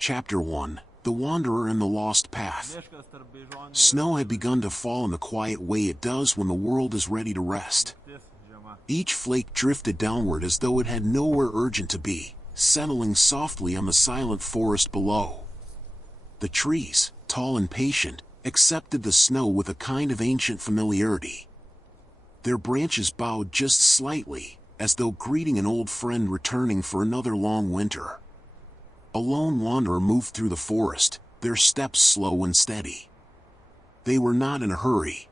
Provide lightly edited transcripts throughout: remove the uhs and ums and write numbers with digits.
Chapter 1: The Wanderer and the Lost Path. Snow had begun to fall in the quiet way it does when the world is ready to rest. Each flake drifted downward as though it had nowhere urgent to be, settling softly on the silent forest below. The trees, tall and patient, accepted the snow with a kind of ancient familiarity. Their branches bowed just slightly, as though greeting an old friend returning for another long winter. A lone wanderer moved through the forest, their steps slow and steady. They were not in a hurry.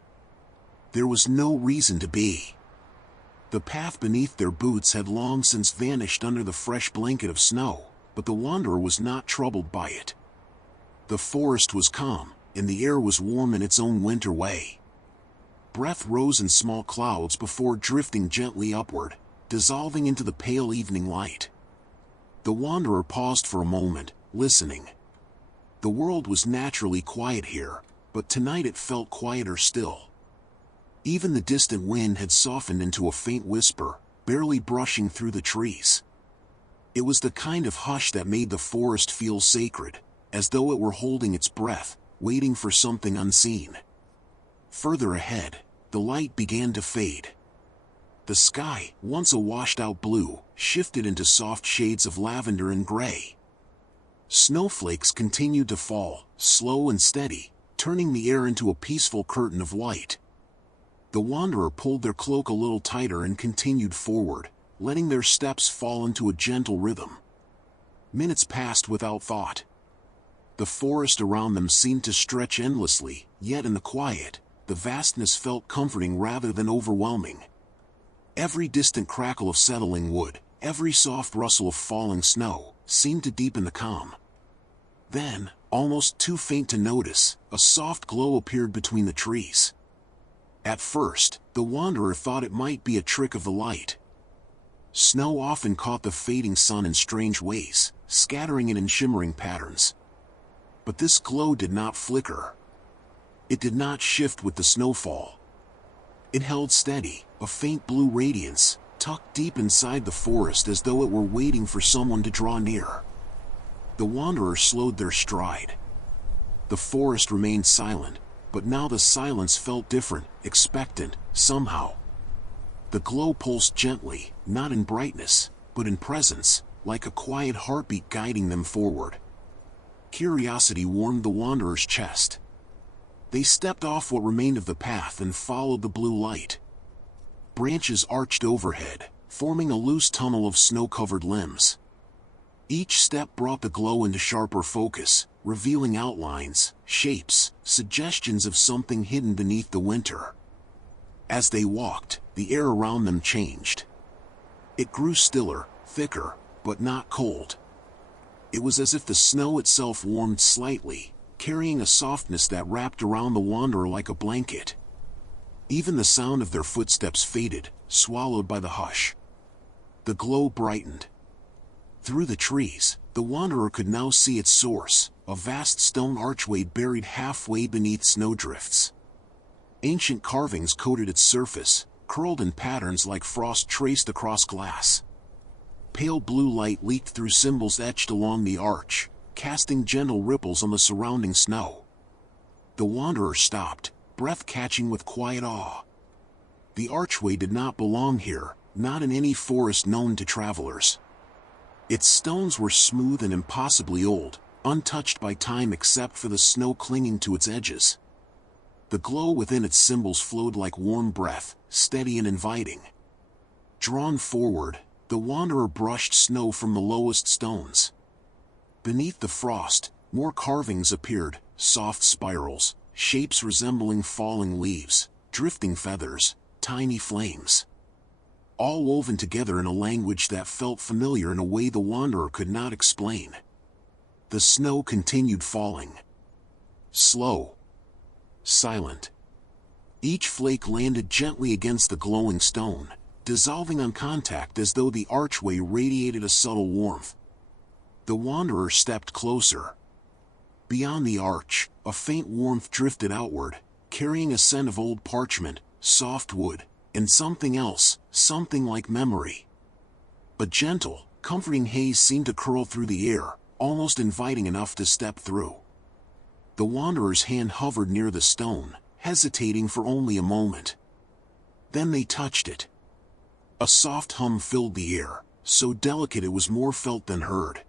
There was no reason to be. The path beneath their boots had long since vanished under the fresh blanket of snow, but the wanderer was not troubled by it. The forest was calm, and the air was warm in its own winter way. Breath rose in small clouds before drifting gently upward, dissolving into the pale evening light. The wanderer paused for a moment, listening. The world was naturally quiet here, but tonight it felt quieter still. Even the distant wind had softened into a faint whisper, barely brushing through the trees. It was the kind of hush that made the forest feel sacred, as though it were holding its breath, waiting for something unseen. Further ahead, the light began to fade. The sky, once a washed-out blue, shifted into soft shades of lavender and gray. Snowflakes continued to fall, slow and steady, turning the air into a peaceful curtain of white. The wanderer pulled their cloak a little tighter and continued forward, letting their steps fall into a gentle rhythm. Minutes passed without thought. The forest around them seemed to stretch endlessly, yet in the quiet, the vastness felt comforting rather than overwhelming. Every distant crackle of settling wood, every soft rustle of falling snow, seemed to deepen the calm. Then, almost too faint to notice, a soft glow appeared between the trees. At first, the wanderer thought it might be a trick of the light. Snow often caught the fading sun in strange ways, scattering it in shimmering patterns. But this glow did not flicker. It did not shift with the snowfall. It held steady, a faint blue radiance, tucked deep inside the forest as though it were waiting for someone to draw near. The wanderers slowed their stride. The forest remained silent, but now the silence felt different, expectant, somehow. The glow pulsed gently, not in brightness, but in presence, like a quiet heartbeat guiding them forward. Curiosity warmed the wanderer's chest. They stepped off what remained of the path and followed the blue light. Branches arched overhead, forming a loose tunnel of snow-covered limbs. Each step brought the glow into sharper focus, revealing outlines, shapes, suggestions of something hidden beneath the winter. As they walked, the air around them changed. It grew stiller, thicker, but not cold. It was as if the snow itself warmed slightly, carrying a softness that wrapped around the wanderer like a blanket. Even the sound of their footsteps faded, swallowed by the hush. The glow brightened. Through the trees, the wanderer could now see its source, a vast stone archway buried halfway beneath snowdrifts. Ancient carvings coated its surface, curled in patterns like frost traced across glass. Pale blue light leaked through symbols etched along the arch, casting gentle ripples on the surrounding snow. The wanderer stopped, breath catching with quiet awe. The archway did not belong here, not in any forest known to travelers. Its stones were smooth and impossibly old, untouched by time except for the snow clinging to its edges. The glow within its symbols flowed like warm breath, steady and inviting. Drawn forward, the wanderer brushed snow from the lowest stones. Beneath the frost, more carvings appeared, soft spirals, shapes resembling falling leaves, drifting feathers, tiny flames. All woven together in a language that felt familiar in a way the wanderer could not explain. The snow continued falling. Slow. Silent. Each flake landed gently against the glowing stone, dissolving on contact as though the archway radiated a subtle warmth. The wanderer stepped closer. Beyond the arch, a faint warmth drifted outward, carrying a scent of old parchment, soft wood, and something else, something like memory. A gentle, comforting haze seemed to curl through the air, almost inviting enough to step through. The wanderer's hand hovered near the stone, hesitating for only a moment. Then they touched it. A soft hum filled the air, so delicate it was more felt than heard.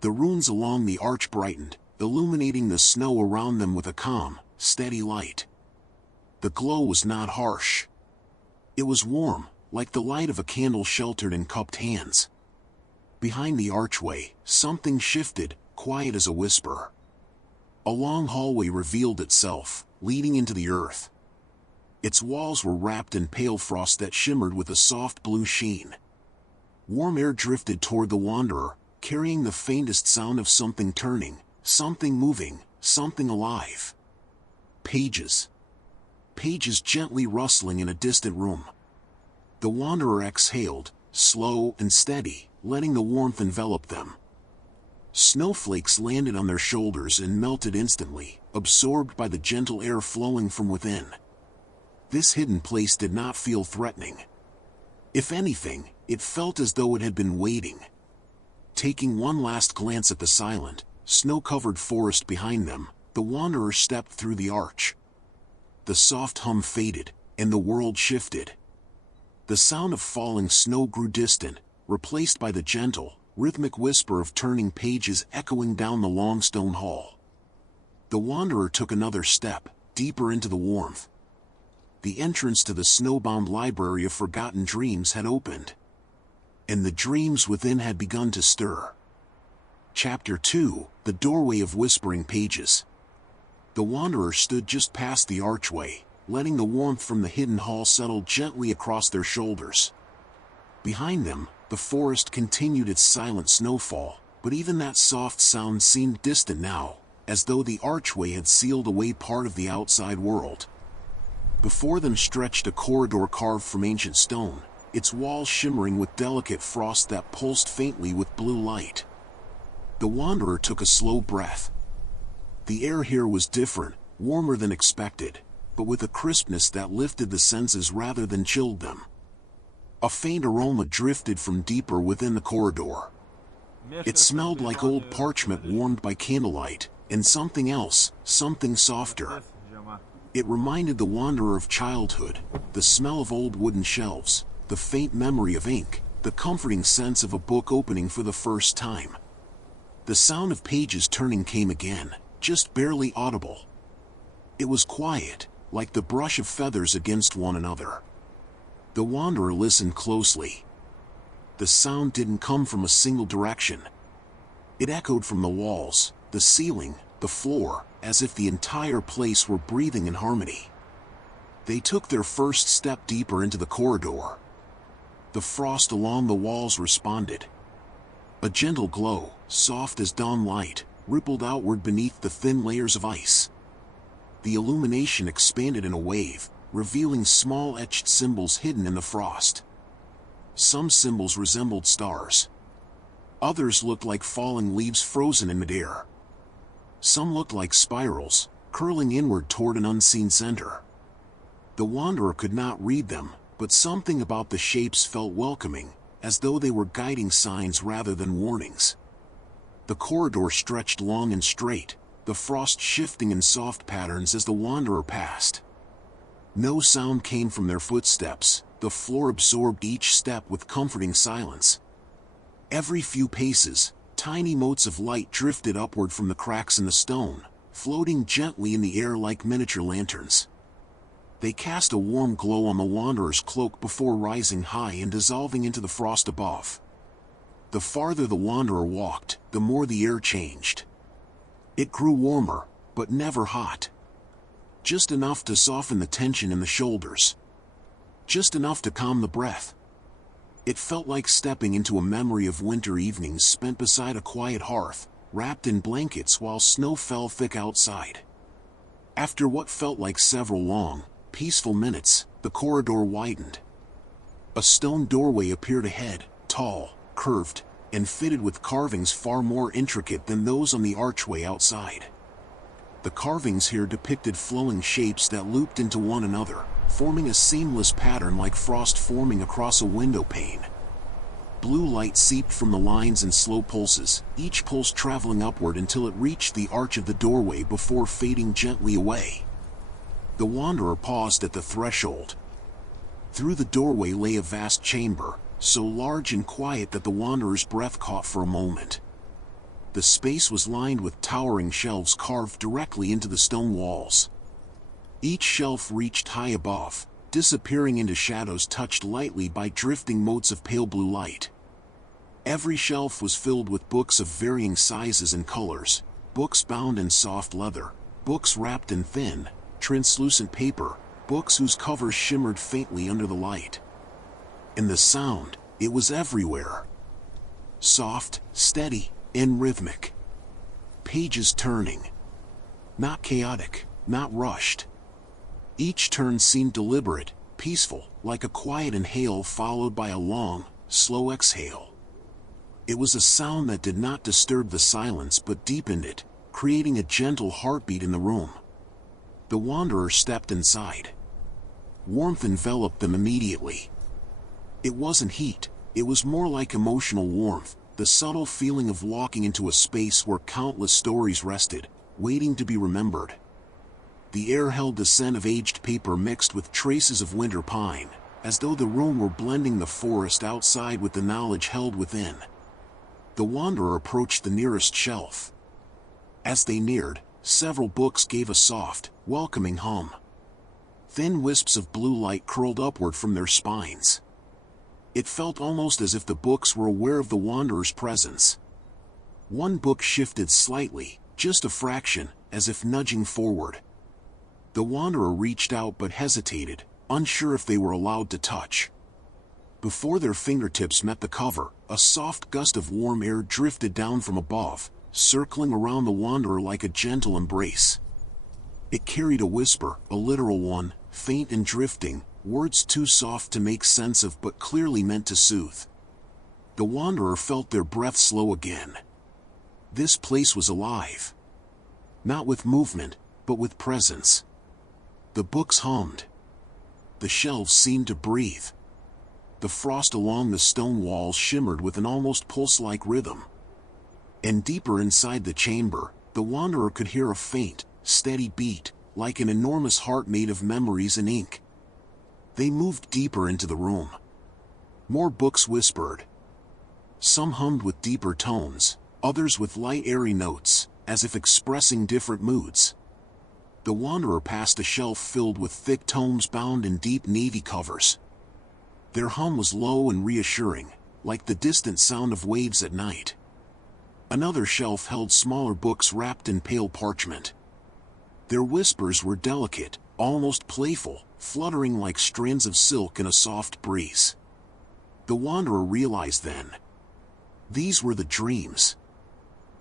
The runes along the arch brightened, illuminating the snow around them with a calm, steady light. The glow was not harsh. It was warm, like the light of a candle sheltered in cupped hands. Behind the archway, something shifted, quiet as a whisper. A long hallway revealed itself, leading into the earth. Its walls were wrapped in pale frost that shimmered with a soft blue sheen. Warm air drifted toward the wanderer, carrying the faintest sound of something turning, something moving, something alive. Pages. Pages gently rustling in a distant room. The wanderer exhaled, slow and steady, letting the warmth envelop them. Snowflakes landed on their shoulders and melted instantly, absorbed by the gentle air flowing from within. This hidden place did not feel threatening. If anything, it felt as though it had been waiting. Taking one last glance at the silent, snow-covered forest behind them, the wanderer stepped through the arch. The soft hum faded, and the world shifted. The sound of falling snow grew distant, replaced by the gentle, rhythmic whisper of turning pages echoing down the long stone hall. The wanderer took another step, deeper into the warmth. The entrance to the snowbound library of forgotten dreams had opened. And the dreams within had begun to stir. Chapter 2, The Doorway of Whispering Pages. The wanderer stood just past the archway, letting the warmth from the hidden hall settle gently across their shoulders. Behind them, the forest continued its silent snowfall, but even that soft sound seemed distant now, as though the archway had sealed away part of the outside world. Before them stretched a corridor carved from ancient stone, its walls shimmering with delicate frost that pulsed faintly with blue light. The wanderer took a slow breath. The air here was different, warmer than expected, but with a crispness that lifted the senses rather than chilled them. A faint aroma drifted from deeper within the corridor. It smelled like old parchment warmed by candlelight, and something else, something softer. It reminded the wanderer of childhood, the smell of old wooden shelves, the faint memory of ink, the comforting sense of a book opening for the first time. The sound of pages turning came again, just barely audible. It was quiet, like the brush of feathers against one another. The wanderer listened closely. The sound didn't come from a single direction. It echoed from the walls, the ceiling, the floor, as if the entire place were breathing in harmony. They took their first step deeper into the corridor. The frost along the walls responded. A gentle glow, soft as dawn light, rippled outward beneath the thin layers of ice. The illumination expanded in a wave, revealing small etched symbols hidden in the frost. Some symbols resembled stars. Others looked like falling leaves frozen in midair. Some looked like spirals, curling inward toward an unseen center. The wanderer could not read them, but something about the shapes felt welcoming, as though they were guiding signs rather than warnings. The corridor stretched long and straight, the frost shifting in soft patterns as the wanderer passed. No sound came from their footsteps, the floor absorbed each step with comforting silence. Every few paces, tiny motes of light drifted upward from the cracks in the stone, floating gently in the air like miniature lanterns. They cast a warm glow on the wanderer's cloak before rising high and dissolving into the frost above. The farther the wanderer walked, the more the air changed. It grew warmer, but never hot. Just enough to soften the tension in the shoulders. Just enough to calm the breath. It felt like stepping into a memory of winter evenings spent beside a quiet hearth, wrapped in blankets while snow fell thick outside. After what felt like several long, peaceful minutes, the corridor widened. A stone doorway appeared ahead, tall, curved, and fitted with carvings far more intricate than those on the archway outside. The carvings here depicted flowing shapes that looped into one another, forming a seamless pattern like frost forming across a window pane. Blue light seeped from the lines in slow pulses, each pulse traveling upward until it reached the arch of the doorway before fading gently away. The wanderer paused at the threshold. Through the doorway lay a vast chamber, so large and quiet that the wanderer's breath caught for a moment. The space was lined with towering shelves carved directly into the stone walls. Each shelf reached high above, disappearing into shadows touched lightly by drifting motes of pale blue light. Every shelf was filled with books of varying sizes and colors, books bound in soft leather, books wrapped in thin, translucent paper, books whose covers shimmered faintly under the light. And the sound, it was everywhere. Soft, steady, and rhythmic. Pages turning. Not chaotic, not rushed. Each turn seemed deliberate, peaceful, like a quiet inhale followed by a long, slow exhale. It was a sound that did not disturb the silence but deepened it, creating a gentle heartbeat in the room. The wanderer stepped inside. Warmth enveloped them immediately. It wasn't heat, it was more like emotional warmth, the subtle feeling of walking into a space where countless stories rested, waiting to be remembered. The air held the scent of aged paper mixed with traces of winter pine, as though the room were blending the forest outside with the knowledge held within. The wanderer approached the nearest shelf. As they neared, several books gave a soft, welcoming hum. Thin wisps of blue light curled upward from their spines. It felt almost as if the books were aware of the wanderer's presence. One book shifted slightly, just a fraction, as if nudging forward. The wanderer reached out but hesitated, unsure if they were allowed to touch. Before their fingertips met the cover, a soft gust of warm air drifted down from above, circling around the wanderer like a gentle embrace. It carried a whisper, a literal one, faint and drifting, words too soft to make sense of but clearly meant to soothe. The wanderer felt their breath slow again. This place was alive. Not with movement, but with presence. The books hummed. The shelves seemed to breathe. The frost along the stone walls shimmered with an almost pulse-like rhythm. And deeper inside the chamber, the wanderer could hear a faint, steady beat, like an enormous heart made of memories and ink. They moved deeper into the room. More books whispered. Some hummed with deeper tones, others with light airy notes, as if expressing different moods. The wanderer passed a shelf filled with thick tomes bound in deep navy covers. Their hum was low and reassuring, like the distant sound of waves at night. Another shelf held smaller books wrapped in pale parchment. Their whispers were delicate, almost playful, fluttering like strands of silk in a soft breeze. The wanderer realized then. These were the dreams.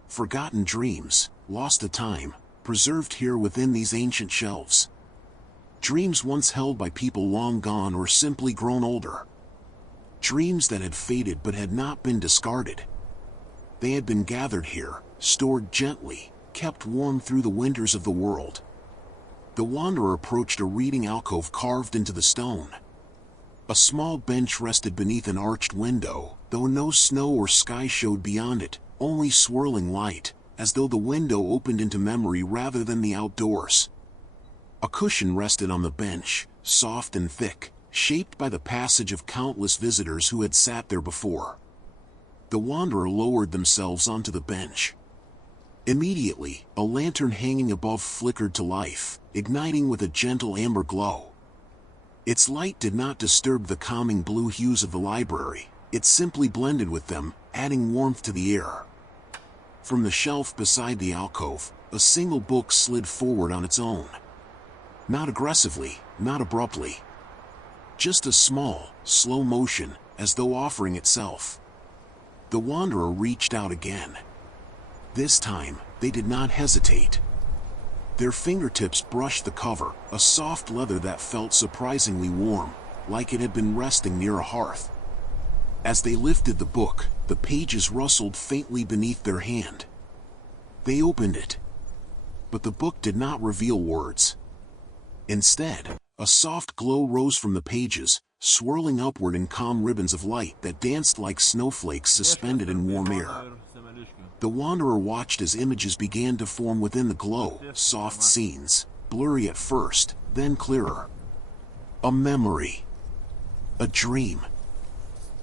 Forgotten dreams, lost to time, preserved here within these ancient shelves. Dreams once held by people long gone or simply grown older. Dreams that had faded but had not been discarded. They had been gathered here, stored gently, kept warm through the winters of the world. The wanderer approached a reading alcove carved into the stone. A small bench rested beneath an arched window, though no snow or sky showed beyond it, only swirling light, as though the window opened into memory rather than the outdoors. A cushion rested on the bench, soft and thick, shaped by the passage of countless visitors who had sat there before. The wanderer lowered themselves onto the bench. Immediately, a lantern hanging above flickered to life, igniting with a gentle amber glow. Its light did not disturb the calming blue hues of the library, it simply blended with them, adding warmth to the air. From the shelf beside the alcove, a single book slid forward on its own. Not aggressively, not abruptly. Just a small, slow motion, as though offering itself. The wanderer reached out again. This time, they did not hesitate. Their fingertips brushed the cover, a soft leather that felt surprisingly warm, like it had been resting near a hearth. As they lifted the book, the pages rustled faintly beneath their hand. They opened it. But the book did not reveal words. Instead, a soft glow rose from the pages, swirling upward in calm ribbons of light that danced like snowflakes suspended in warm air. The wanderer watched as images began to form within the glow, soft scenes, blurry at first, then clearer. A memory. A dream.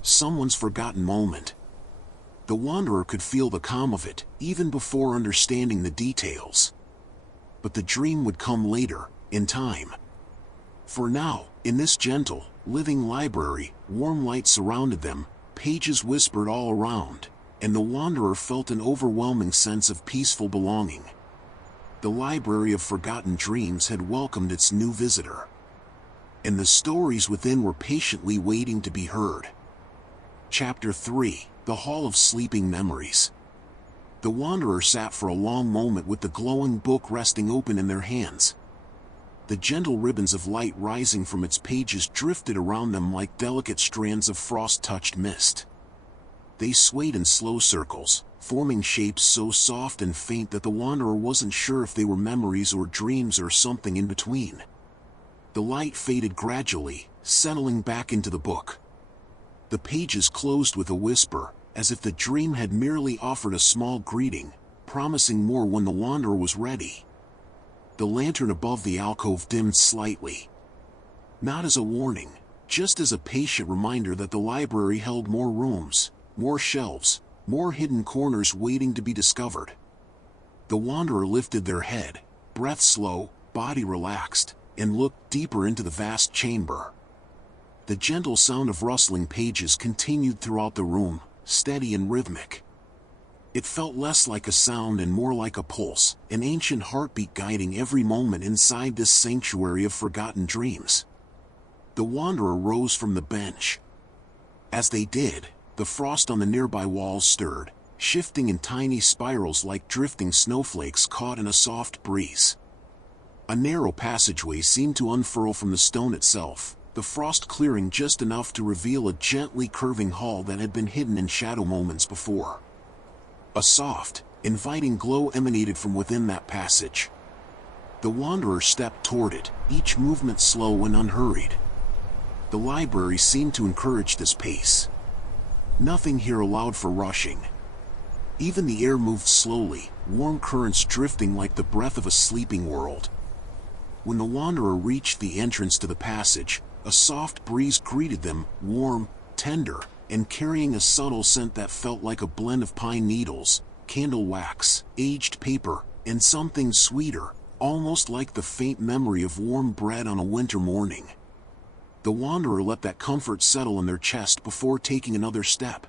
Someone's forgotten moment. The wanderer could feel the calm of it, even before understanding the details. But the dream would come later, in time. For now, in this gentle, living library, warm light surrounded them, pages whispered all around, and the wanderer felt an overwhelming sense of peaceful belonging. The library of forgotten dreams had welcomed its new visitor. And the stories within were patiently waiting to be heard. Chapter 3: The Hall of Sleeping Memories. The wanderer sat for a long moment with the glowing book resting open in their hands. The gentle ribbons of light rising from its pages drifted around them like delicate strands of frost-touched mist. They swayed in slow circles, forming shapes so soft and faint that the wanderer wasn't sure if they were memories or dreams or something in between. The light faded gradually, settling back into the book. The pages closed with a whisper, as if the dream had merely offered a small greeting, promising more when the wanderer was ready. The lantern above the alcove dimmed slightly. Not as a warning, just as a patient reminder that the library held more rooms, more shelves, more hidden corners waiting to be discovered. The wanderer lifted their head, breath slow, body relaxed, and looked deeper into the vast chamber. The gentle sound of rustling pages continued throughout the room, steady and rhythmic. It felt less like a sound and more like a pulse, an ancient heartbeat guiding every moment inside this sanctuary of forgotten dreams. The wanderer rose from the bench. As they did, the frost on the nearby walls stirred, shifting in tiny spirals like drifting snowflakes caught in a soft breeze. A narrow passageway seemed to unfurl from the stone itself, the frost clearing just enough to reveal a gently curving hall that had been hidden in shadow moments before. A soft, inviting glow emanated from within that passage. The wanderer stepped toward it, each movement slow and unhurried. The library seemed to encourage this pace. Nothing here allowed for rushing. Even the air moved slowly, warm currents drifting like the breath of a sleeping world. When the wanderer reached the entrance to the passage, a soft breeze greeted them, warm, tender, and carrying a subtle scent that felt like a blend of pine needles, candle wax, aged paper, and something sweeter, almost like the faint memory of warm bread on a winter morning. The wanderer let that comfort settle in their chest before taking another step.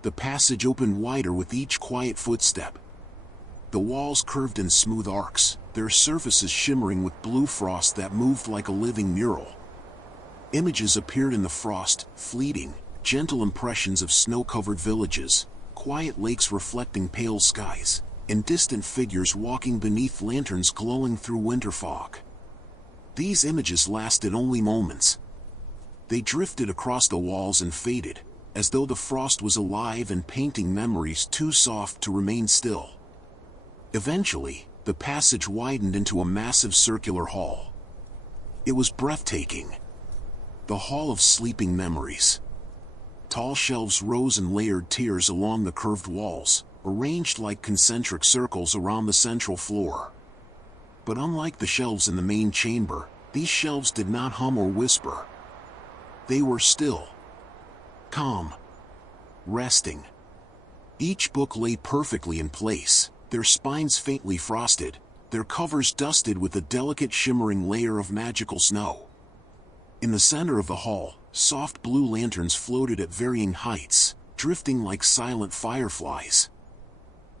The passage opened wider with each quiet footstep. The walls curved in smooth arcs, their surfaces shimmering with blue frost that moved like a living mural. Images appeared in the frost, fleeting, gentle impressions of snow-covered villages, quiet lakes reflecting pale skies, and distant figures walking beneath lanterns glowing through winter fog. These images lasted only moments. They drifted across the walls and faded, as though the frost was alive and painting memories too soft to remain still. Eventually, the passage widened into a massive circular hall. It was breathtaking. The Hall of Sleeping Memories. Tall shelves rose in layered tiers along the curved walls, arranged like concentric circles around the central floor. But unlike the shelves in the main chamber, these shelves did not hum or whisper. They were still, calm, resting. Each book lay perfectly in place, their spines faintly frosted, their covers dusted with a delicate shimmering layer of magical snow. In the center of the hall, soft blue lanterns floated at varying heights, drifting like silent fireflies.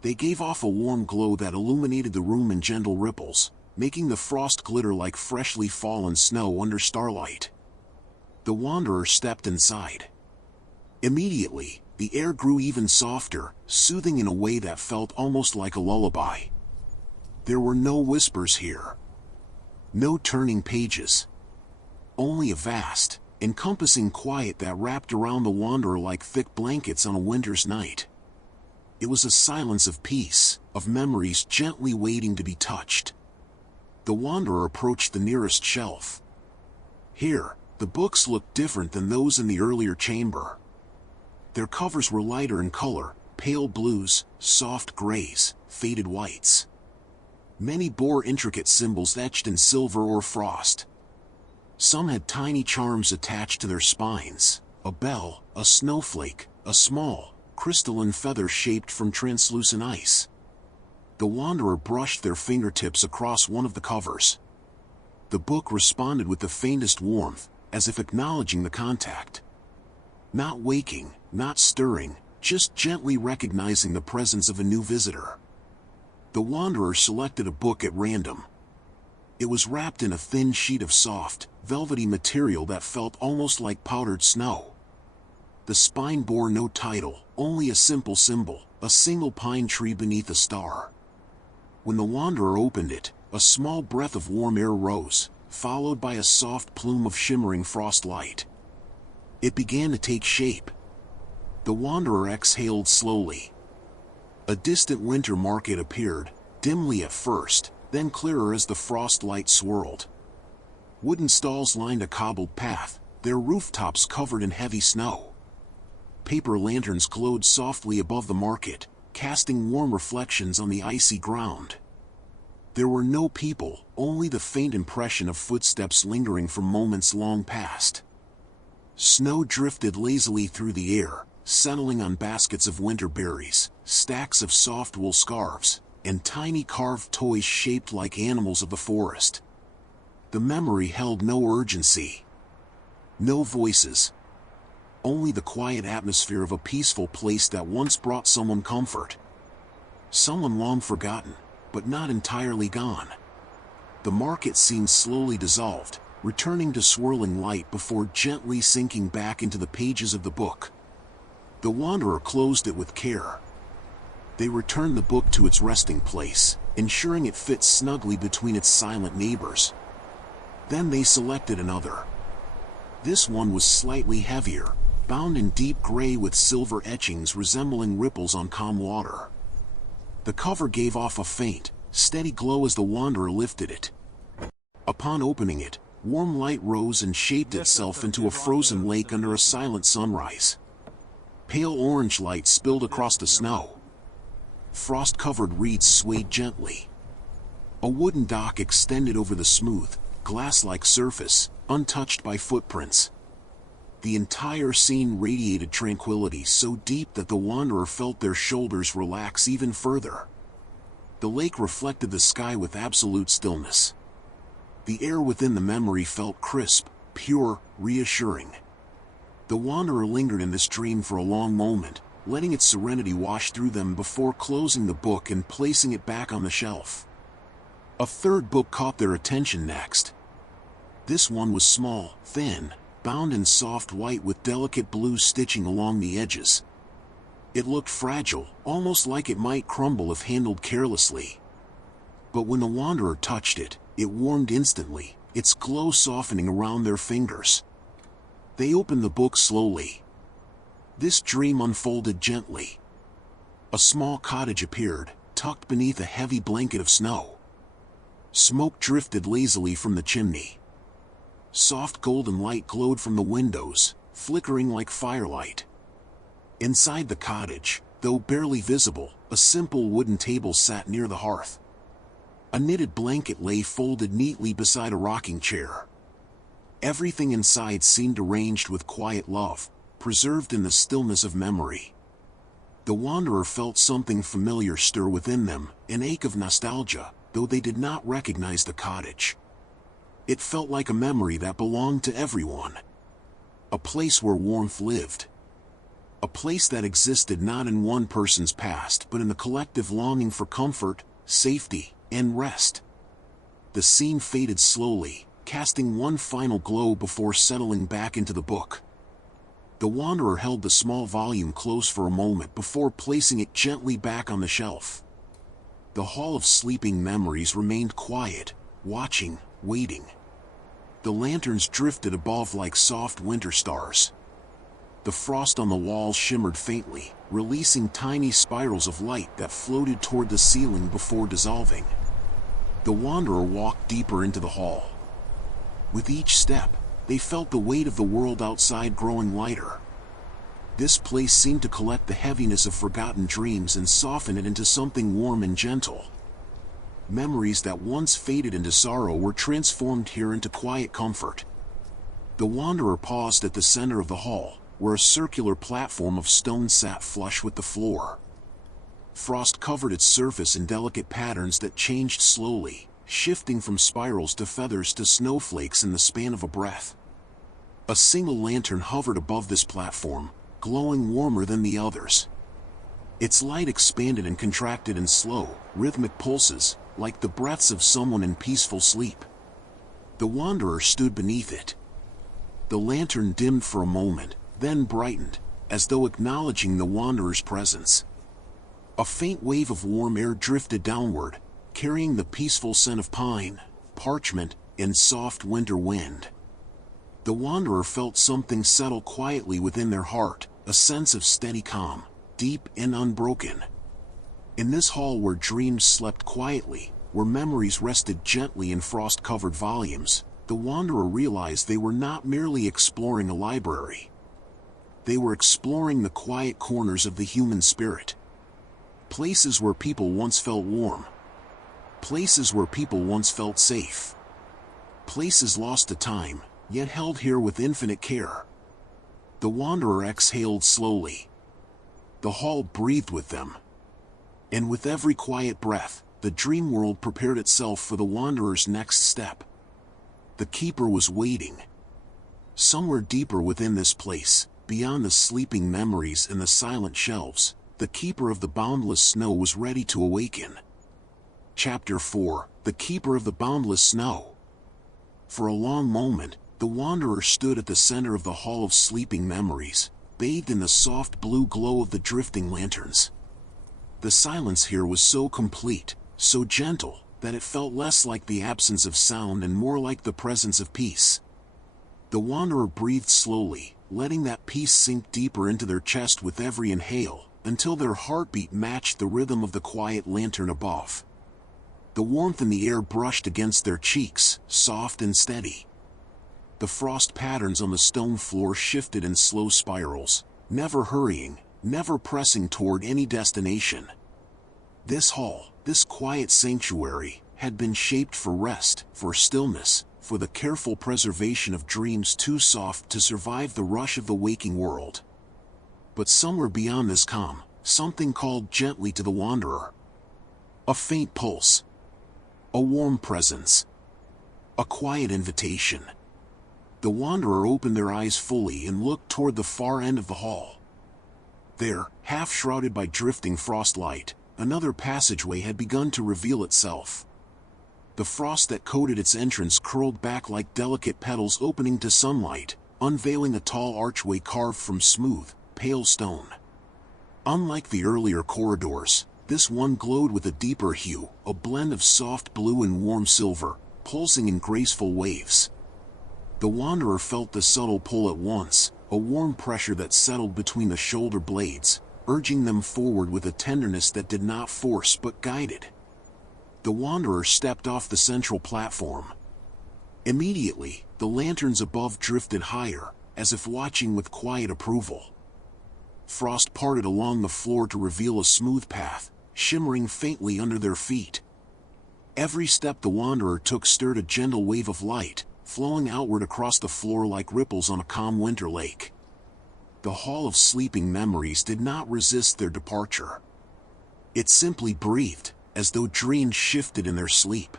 They gave off a warm glow that illuminated the room in gentle ripples, making the frost glitter like freshly fallen snow under starlight. The wanderer stepped inside. Immediately, the air grew even softer, soothing in a way that felt almost like a lullaby. There were no whispers here. No turning pages. Only a vast, encompassing quiet that wrapped around the wanderer like thick blankets on a winter's night. It was a silence of peace, of memories gently waiting to be touched. The wanderer approached the nearest shelf. Here, The books looked different than those in the earlier chamber. Their covers were lighter in color, pale blues, soft grays, faded whites. Many bore intricate symbols etched in silver or frost. Some had tiny charms attached to their spines, a bell, a snowflake, a small, crystalline feather shaped from translucent ice. The wanderer brushed their fingertips across one of the covers. The book responded with the faintest warmth, as if acknowledging the contact. Not waking, not stirring, just gently recognizing the presence of a new visitor. The wanderer selected a book at random. It was wrapped in a thin sheet of soft, velvety material that felt almost like powdered snow. The spine bore no title, only a simple symbol, a single pine tree beneath a star. When the wanderer opened it, a small breath of warm air rose, followed by a soft plume of shimmering frost light. It began to take shape. The wanderer exhaled slowly. A distant winter market appeared, dimly at first, then clearer as the frost light swirled. Wooden stalls lined a cobbled path, their rooftops covered in heavy snow. Paper lanterns glowed softly above the market, casting warm reflections on the icy ground. There were no people, only the faint impression of footsteps lingering from moments long past. Snow drifted lazily through the air, settling on baskets of winter berries, stacks of soft wool scarves, and tiny carved toys shaped like animals of the forest. The memory held no urgency. No voices. Only the quiet atmosphere of a peaceful place that once brought someone comfort. Someone long forgotten, but not entirely gone. The market scene slowly dissolved, returning to swirling light before gently sinking back into the pages of the book. The wanderer closed it with care. They returned the book to its resting place, ensuring it fit snugly between its silent neighbors. Then they selected another. This one was slightly heavier, bound in deep gray with silver etchings resembling ripples on calm water. The cover gave off a faint, steady glow as the wanderer lifted it. Upon opening it, warm light rose and shaped itself into a frozen lake under a silent sunrise. Pale orange light spilled across the snow. Frost-covered reeds swayed gently. A wooden dock extended over the smooth, glass-like surface, untouched by footprints. The entire scene radiated tranquility so deep that the wanderer felt their shoulders relax even further. The lake reflected the sky with absolute stillness. The air within the memory felt crisp, pure, reassuring. The wanderer lingered in this dream for a long moment, letting its serenity wash through them before closing the book and placing it back on the shelf. A third book caught their attention next. This one was small, thin, bound in soft white with delicate blue stitching along the edges. It looked fragile, almost like it might crumble if handled carelessly. But when the wanderer touched it, it warmed instantly, its glow softening around their fingers. They opened the book slowly. This dream unfolded gently. A small cottage appeared, tucked beneath a heavy blanket of snow. Smoke drifted lazily from the chimney. Soft golden light glowed from the windows, flickering like firelight. Inside the cottage, though barely visible, a simple wooden table sat near the hearth. A knitted blanket lay folded neatly beside a rocking chair. Everything inside seemed arranged with quiet love, preserved in the stillness of memory. The wanderer felt something familiar stir within them, an ache of nostalgia, though they did not recognize the cottage. It felt like a memory that belonged to everyone. A place where warmth lived. A place that existed not in one person's past but in the collective longing for comfort, safety, and rest. The scene faded slowly, casting one final glow before settling back into the book. The wanderer held the small volume close for a moment before placing it gently back on the shelf. The Hall of Sleeping Memories remained quiet, watching, waiting. The lanterns drifted above like soft winter stars. The frost on the walls shimmered faintly, releasing tiny spirals of light that floated toward the ceiling before dissolving. The wanderer walked deeper into the hall. With each step, They felt the weight of the world outside growing lighter. This place seemed to collect the heaviness of forgotten dreams and soften it into something warm and gentle. Memories that once faded into sorrow were transformed here into quiet comfort. The wanderer paused at the center of the hall, where a circular platform of stone sat flush with the floor. Frost covered its surface in delicate patterns that changed slowly, shifting from spirals to feathers to snowflakes in the span of a breath. A single lantern hovered above this platform, glowing warmer than the others. Its light expanded and contracted in slow, rhythmic pulses, like the breaths of someone in peaceful sleep. The wanderer stood beneath it. The lantern dimmed for a moment, then brightened, as though acknowledging the wanderer's presence. A faint wave of warm air drifted downward, carrying the peaceful scent of pine, parchment, and soft winter wind. The wanderer felt something settle quietly within their heart, a sense of steady calm, deep and unbroken. In this hall where dreams slept quietly, where memories rested gently in frost-covered volumes, the wanderer realized they were not merely exploring a library. They were exploring the quiet corners of the human spirit. Places where people once felt warm. Places where people once felt safe. Places lost to time, yet held here with infinite care. The wanderer exhaled slowly. The hall breathed with them. And with every quiet breath, the dream world prepared itself for the wanderer's next step. The keeper was waiting. Somewhere deeper within this place, beyond the sleeping memories and the silent shelves, the keeper of the boundless snow was ready to awaken. Chapter 4: The Keeper of the Boundless Snow. For a long moment, the wanderer stood at the center of the hall of sleeping memories, bathed in the soft blue glow of the drifting lanterns. The silence here was so complete, so gentle, that it felt less like the absence of sound and more like the presence of peace. The wanderer breathed slowly, letting that peace sink deeper into their chest with every inhale, until their heartbeat matched the rhythm of the quiet lantern above. The warmth in the air brushed against their cheeks, soft and steady. The frost patterns on the stone floor shifted in slow spirals, never hurrying, never pressing toward any destination. This hall, this quiet sanctuary, had been shaped for rest, for stillness, for the careful preservation of dreams too soft to survive the rush of the waking world. But somewhere beyond this calm, something called gently to the wanderer. A faint pulse. A warm presence. A quiet invitation. The wanderer opened their eyes fully and looked toward the far end of the hall. There, half shrouded by drifting frost light, another passageway had begun to reveal itself. The frost that coated its entrance curled back like delicate petals opening to sunlight, unveiling a tall archway carved from smooth, pale stone. Unlike the earlier corridors, this one glowed with a deeper hue, a blend of soft blue and warm silver, pulsing in graceful waves. The wanderer felt the subtle pull at once, a warm pressure that settled between the shoulder blades, urging them forward with a tenderness that did not force but guided. The wanderer stepped off the central platform. Immediately, the lanterns above drifted higher, as if watching with quiet approval. Frost parted along the floor to reveal a smooth path, shimmering faintly under their feet. Every step the wanderer took stirred a gentle wave of light, flowing outward across the floor like ripples on a calm winter lake. The hall of sleeping memories did not resist their departure. It simply breathed, as though dreams shifted in their sleep.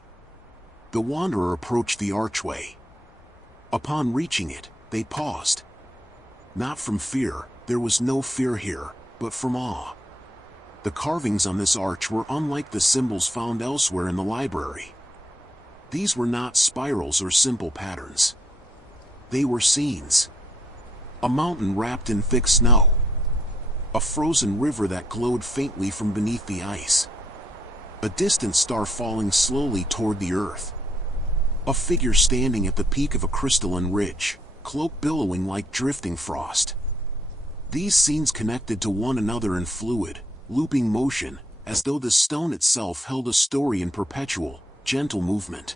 The wanderer approached the archway. Upon reaching it, they paused. Not from fear, there was no fear here, but from awe. The carvings on this arch were unlike the symbols found elsewhere in the library. These were not spirals or simple patterns. They were scenes. A mountain wrapped in thick snow. A frozen river that glowed faintly from beneath the ice. A distant star falling slowly toward the earth. A figure standing at the peak of a crystalline ridge, cloak billowing like drifting frost. These scenes connected to one another in fluid, looping motion, as though the stone itself held a story in perpetual, gentle movement.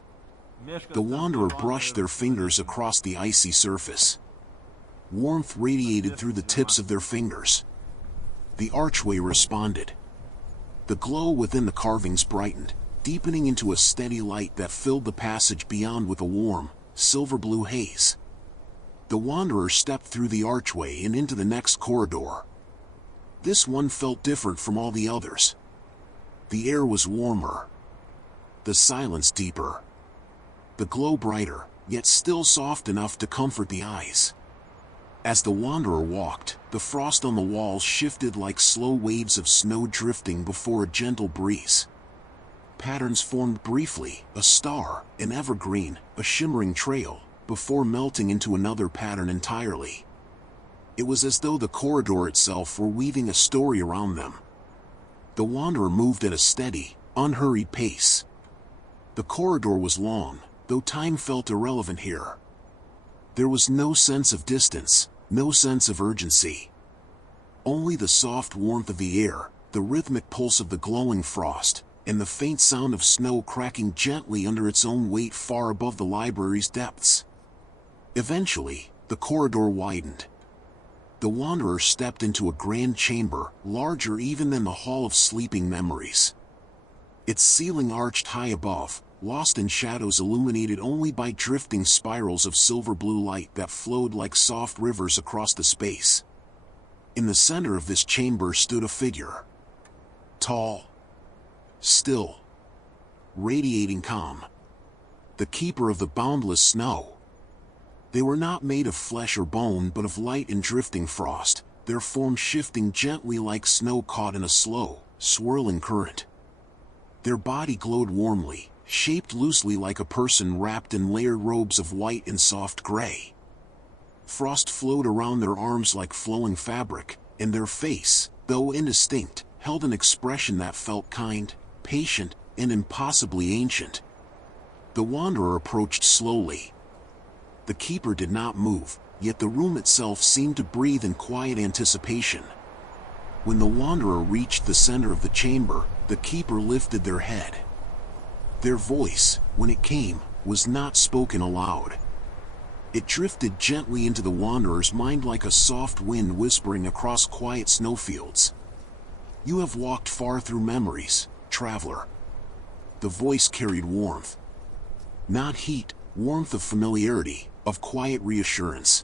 The wanderer brushed their fingers across the icy surface. Warmth radiated through the tips of their fingers. The archway responded. The glow within the carvings brightened, deepening into a steady light that filled the passage beyond with a warm, silver-blue haze. The wanderer stepped through the archway and into the next corridor. This one felt different from all the others. The air was warmer. The silence deeper. The glow brighter, yet still soft enough to comfort the eyes. As the wanderer walked, the frost on the walls shifted like slow waves of snow drifting before a gentle breeze. Patterns formed briefly, a star, an evergreen, a shimmering trail, before melting into another pattern entirely. It was as though the corridor itself were weaving a story around them. The wanderer moved at a steady, unhurried pace. The corridor was long, though time felt irrelevant here. There was no sense of distance, no sense of urgency. Only the soft warmth of the air, the rhythmic pulse of the glowing frost, and the faint sound of snow cracking gently under its own weight far above the library's depths. Eventually, the corridor widened. The wanderer stepped into a grand chamber, larger even than the Hall of Sleeping Memories. Its ceiling arched high above, lost in shadows illuminated only by drifting spirals of silver-blue light that flowed like soft rivers across the space. In the center of this chamber stood a figure. Tall. Still. Radiating calm. The keeper of the boundless snow. They were not made of flesh or bone but of light and drifting frost, their form shifting gently like snow caught in a slow, swirling current. Their body glowed warmly, shaped loosely like a person wrapped in layered robes of white and soft gray. Frost flowed around their arms like flowing fabric, and their face, though indistinct, held an expression that felt kind, patient, and impossibly ancient. The wanderer approached slowly. The keeper did not move, yet the room itself seemed to breathe in quiet anticipation. When the wanderer reached the center of the chamber, the keeper lifted their head. Their voice, when it came, was not spoken aloud. It drifted gently into the wanderer's mind like a soft wind whispering across quiet snowfields. "You have walked far through memories, traveler." The voice carried warmth. Not heat, warmth of familiarity, of quiet reassurance.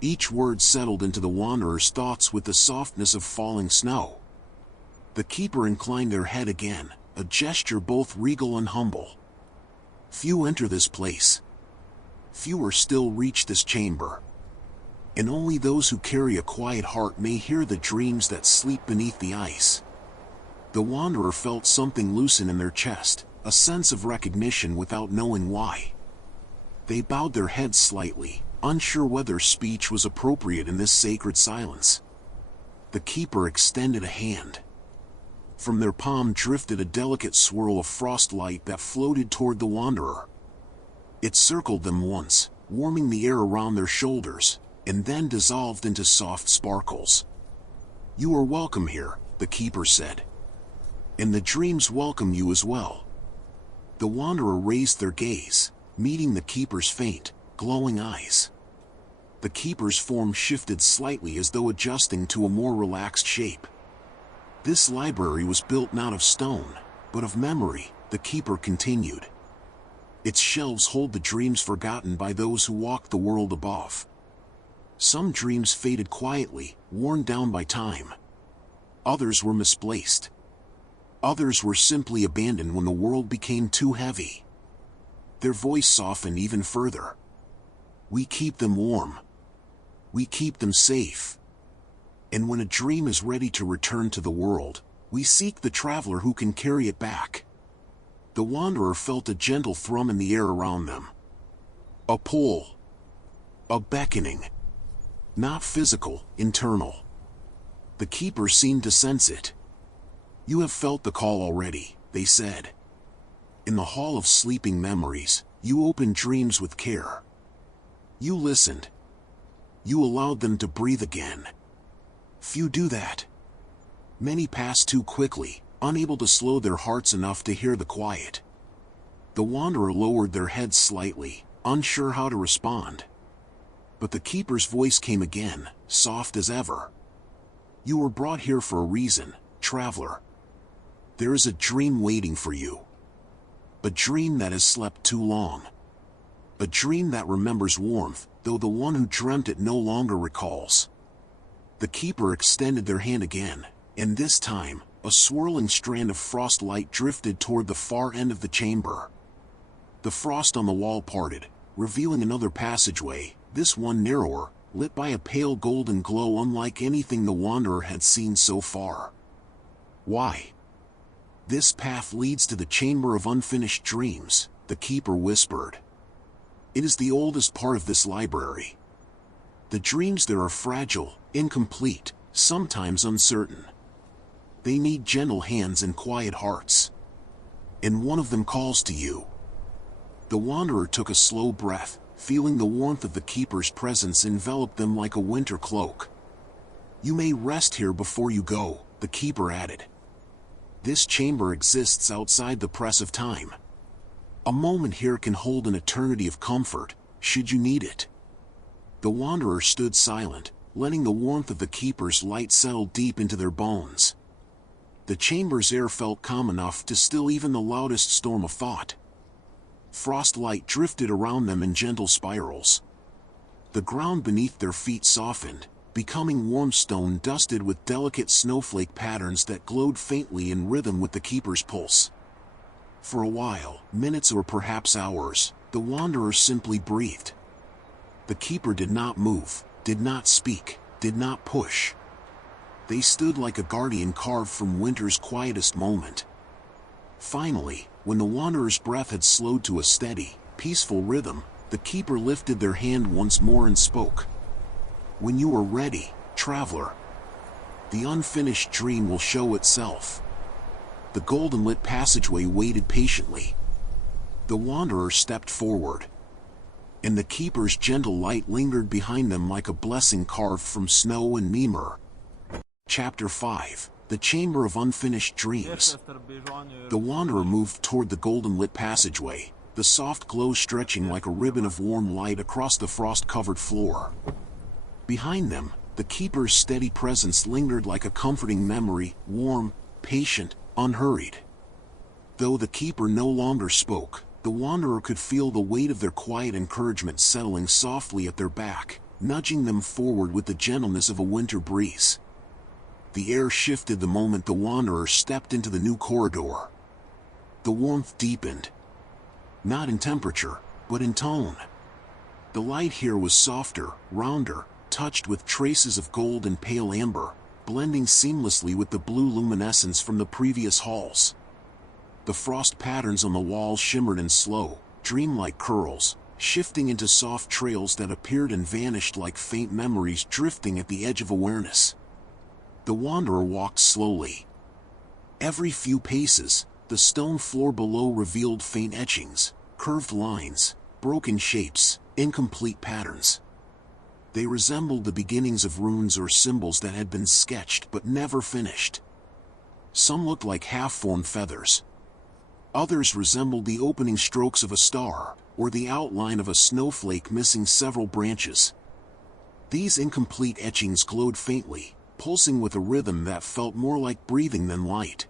Each word settled into the wanderer's thoughts with the softness of falling snow. The keeper inclined their head again, a gesture both regal and humble. "Few enter this place. Fewer still reach this chamber. And only those who carry a quiet heart may hear the dreams that sleep beneath the ice." The wanderer felt something loosen in their chest, a sense of recognition without knowing why. They bowed their heads slightly, unsure whether speech was appropriate in this sacred silence. The keeper extended a hand. From their palm drifted a delicate swirl of frost light that floated toward the wanderer. It circled them once, warming the air around their shoulders, and then dissolved into soft sparkles. "You are welcome here," the keeper said. "And the dreams welcome you as well." The wanderer raised their gaze, meeting the keeper's faint, glowing eyes. The keeper's form shifted slightly as though adjusting to a more relaxed shape. "This library was built not of stone, but of memory," the keeper continued. "Its shelves hold the dreams forgotten by those who walk the world above. Some dreams faded quietly, worn down by time. Others were misplaced. Others were simply abandoned when the world became too heavy." Their voice softened even further. "We keep them warm. We keep them safe. And when a dream is ready to return to the world, we seek the traveler who can carry it back." The wanderer felt a gentle thrum in the air around them. A pull. A beckoning. Not physical, internal. The keeper seemed to sense it. "You have felt the call already," they said. "In the Hall of Sleeping Memories, you opened dreams with care. You listened. You allowed them to breathe again. Few do that. Many pass too quickly, unable to slow their hearts enough to hear the quiet." The The wanderer lowered their heads slightly, unsure how to respond. But the keeper's voice came again, soft as ever. "You were brought here for a reason, traveler. There is a dream waiting for you. A dream that has slept too long. A dream that remembers warmth, though the one who dreamt it no longer recalls." The keeper extended their hand again, and this time, a swirling strand of frost light drifted toward the far end of the chamber. The frost on the wall parted, revealing another passageway, this one narrower, lit by a pale golden glow unlike anything the wanderer had seen so far. "Why? This path leads to the Chamber of Unfinished Dreams," the keeper whispered. "It is the oldest part of this library. The dreams there are fragile, incomplete, sometimes uncertain. They need gentle hands and quiet hearts. And one of them calls to you." The wanderer took a slow breath, feeling the warmth of the keeper's presence envelop them like a winter cloak. "You may rest here before you go," the keeper added. "This chamber exists outside the press of time. A moment here can hold an eternity of comfort, should you need it." The wanderer stood silent, letting the warmth of the keeper's light settle deep into their bones. The chamber's air felt calm enough to still even the loudest storm of thought. Frost light drifted around them in gentle spirals. The ground beneath their feet softened, becoming warm stone dusted with delicate snowflake patterns that glowed faintly in rhythm with the keeper's pulse. For a while, minutes or perhaps hours, the wanderer simply breathed. The keeper did not move, did not speak, did not push. They stood like a guardian carved from winter's quietest moment. Finally, when the wanderer's breath had slowed to a steady, peaceful rhythm, the keeper lifted their hand once more and spoke. "When you are ready, traveler, the unfinished dream will show itself." The golden-lit passageway waited patiently. The wanderer stepped forward, and the keeper's gentle light lingered behind them like a blessing carved from snow and mimir. Chapter 5: The Chamber of Unfinished Dreams. The wanderer moved toward the golden-lit passageway, the soft glow stretching like a ribbon of warm light across the frost-covered floor. Behind them, the keeper's steady presence lingered like a comforting memory, warm, patient, unhurried. Though the keeper no longer spoke, the wanderer could feel the weight of their quiet encouragement settling softly at their back, nudging them forward with the gentleness of a winter breeze. The air shifted the moment the wanderer stepped into the new corridor. The warmth deepened. Not in temperature, but in tone. The light here was softer, rounder, touched with traces of gold and pale amber, blending seamlessly with the blue luminescence from the previous halls. The frost patterns on the walls shimmered in slow, dreamlike curls, shifting into soft trails that appeared and vanished like faint memories drifting at the edge of awareness. The wanderer walked slowly. Every few paces, the stone floor below revealed faint etchings, curved lines, broken shapes, incomplete patterns. They resembled the beginnings of runes or symbols that had been sketched but never finished. Some looked like half-formed feathers. Others resembled the opening strokes of a star, or the outline of a snowflake missing several branches. These incomplete etchings glowed faintly, pulsing with a rhythm that felt more like breathing than light.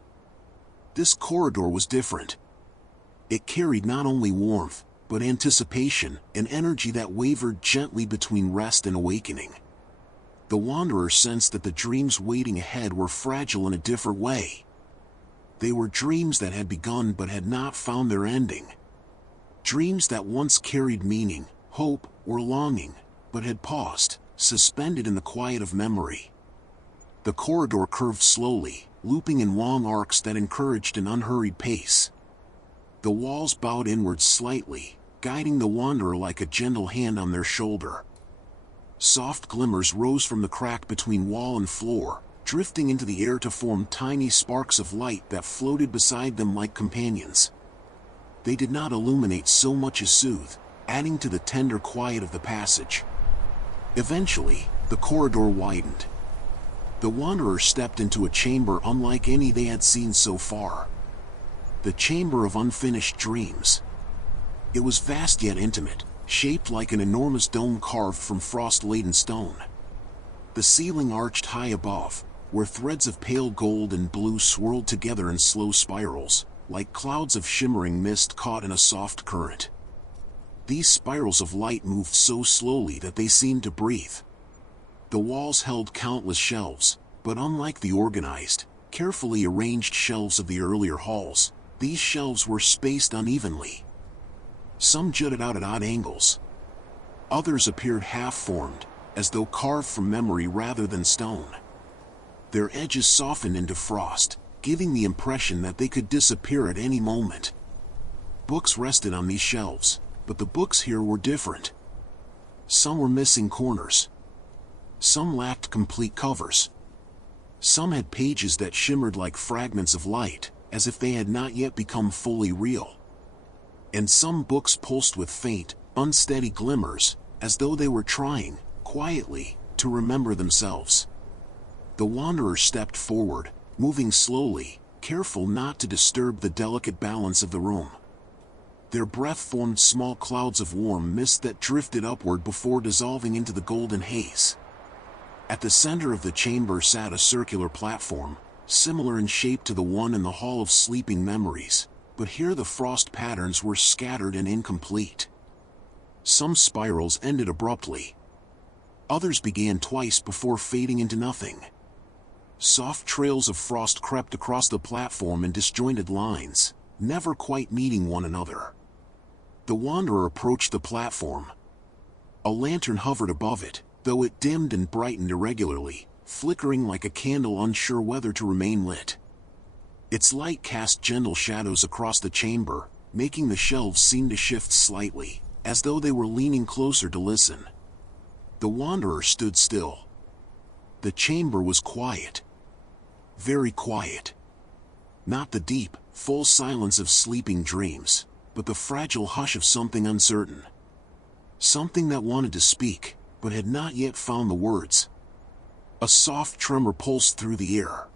This corridor was different. It carried not only warmth, but anticipation, an energy that wavered gently between rest and awakening. The wanderer sensed that the dreams waiting ahead were fragile in a different way. They were dreams that had begun but had not found their ending. Dreams that once carried meaning, hope, or longing, but had paused, suspended in the quiet of memory. The corridor curved slowly, looping in long arcs that encouraged an unhurried pace. The walls bowed inwards slightly, guiding the wanderer like a gentle hand on their shoulder. Soft glimmers rose from the crack between wall and floor, drifting into the air to form tiny sparks of light that floated beside them like companions. They did not illuminate so much as soothe, adding to the tender quiet of the passage. Eventually, the corridor widened. The wanderer stepped into a chamber unlike any they had seen so far. The Chamber of Unfinished Dreams. It was vast yet intimate, shaped like an enormous dome carved from frost-laden stone. The ceiling arched high above, where threads of pale gold and blue swirled together in slow spirals, like clouds of shimmering mist caught in a soft current. These spirals of light moved so slowly that they seemed to breathe. The walls held countless shelves, but unlike the organized, carefully arranged shelves of the earlier halls, these shelves were spaced unevenly. Some jutted out at odd angles. Others appeared half-formed, as though carved from memory rather than stone. Their edges softened into frost, giving the impression that they could disappear at any moment. Books rested on these shelves, but the books here were different. Some were missing corners. Some lacked complete covers. Some had pages that shimmered like fragments of light, as if they had not yet become fully real. And some books pulsed with faint, unsteady glimmers, as though they were trying, quietly, to remember themselves. The wanderer stepped forward, moving slowly, careful not to disturb the delicate balance of the room. Their breath formed small clouds of warm mist that drifted upward before dissolving into the golden haze. At the center of the chamber sat a circular platform, similar in shape to the one in the Hall of Sleeping Memories, but here the frost patterns were scattered and incomplete. Some spirals ended abruptly. Others began twice before fading into nothing. Soft trails of frost crept across the platform in disjointed lines, never quite meeting one another. The wanderer approached the platform. A lantern hovered above it, though it dimmed and brightened irregularly, flickering like a candle unsure whether to remain lit. Its light cast gentle shadows across the chamber, making the shelves seem to shift slightly, as though they were leaning closer to listen. The wanderer stood still. The chamber was quiet. Very quiet. Not the deep, full silence of sleeping dreams, but the fragile hush of something uncertain. Something that wanted to speak, but had not yet found the words. A soft tremor pulsed through the air.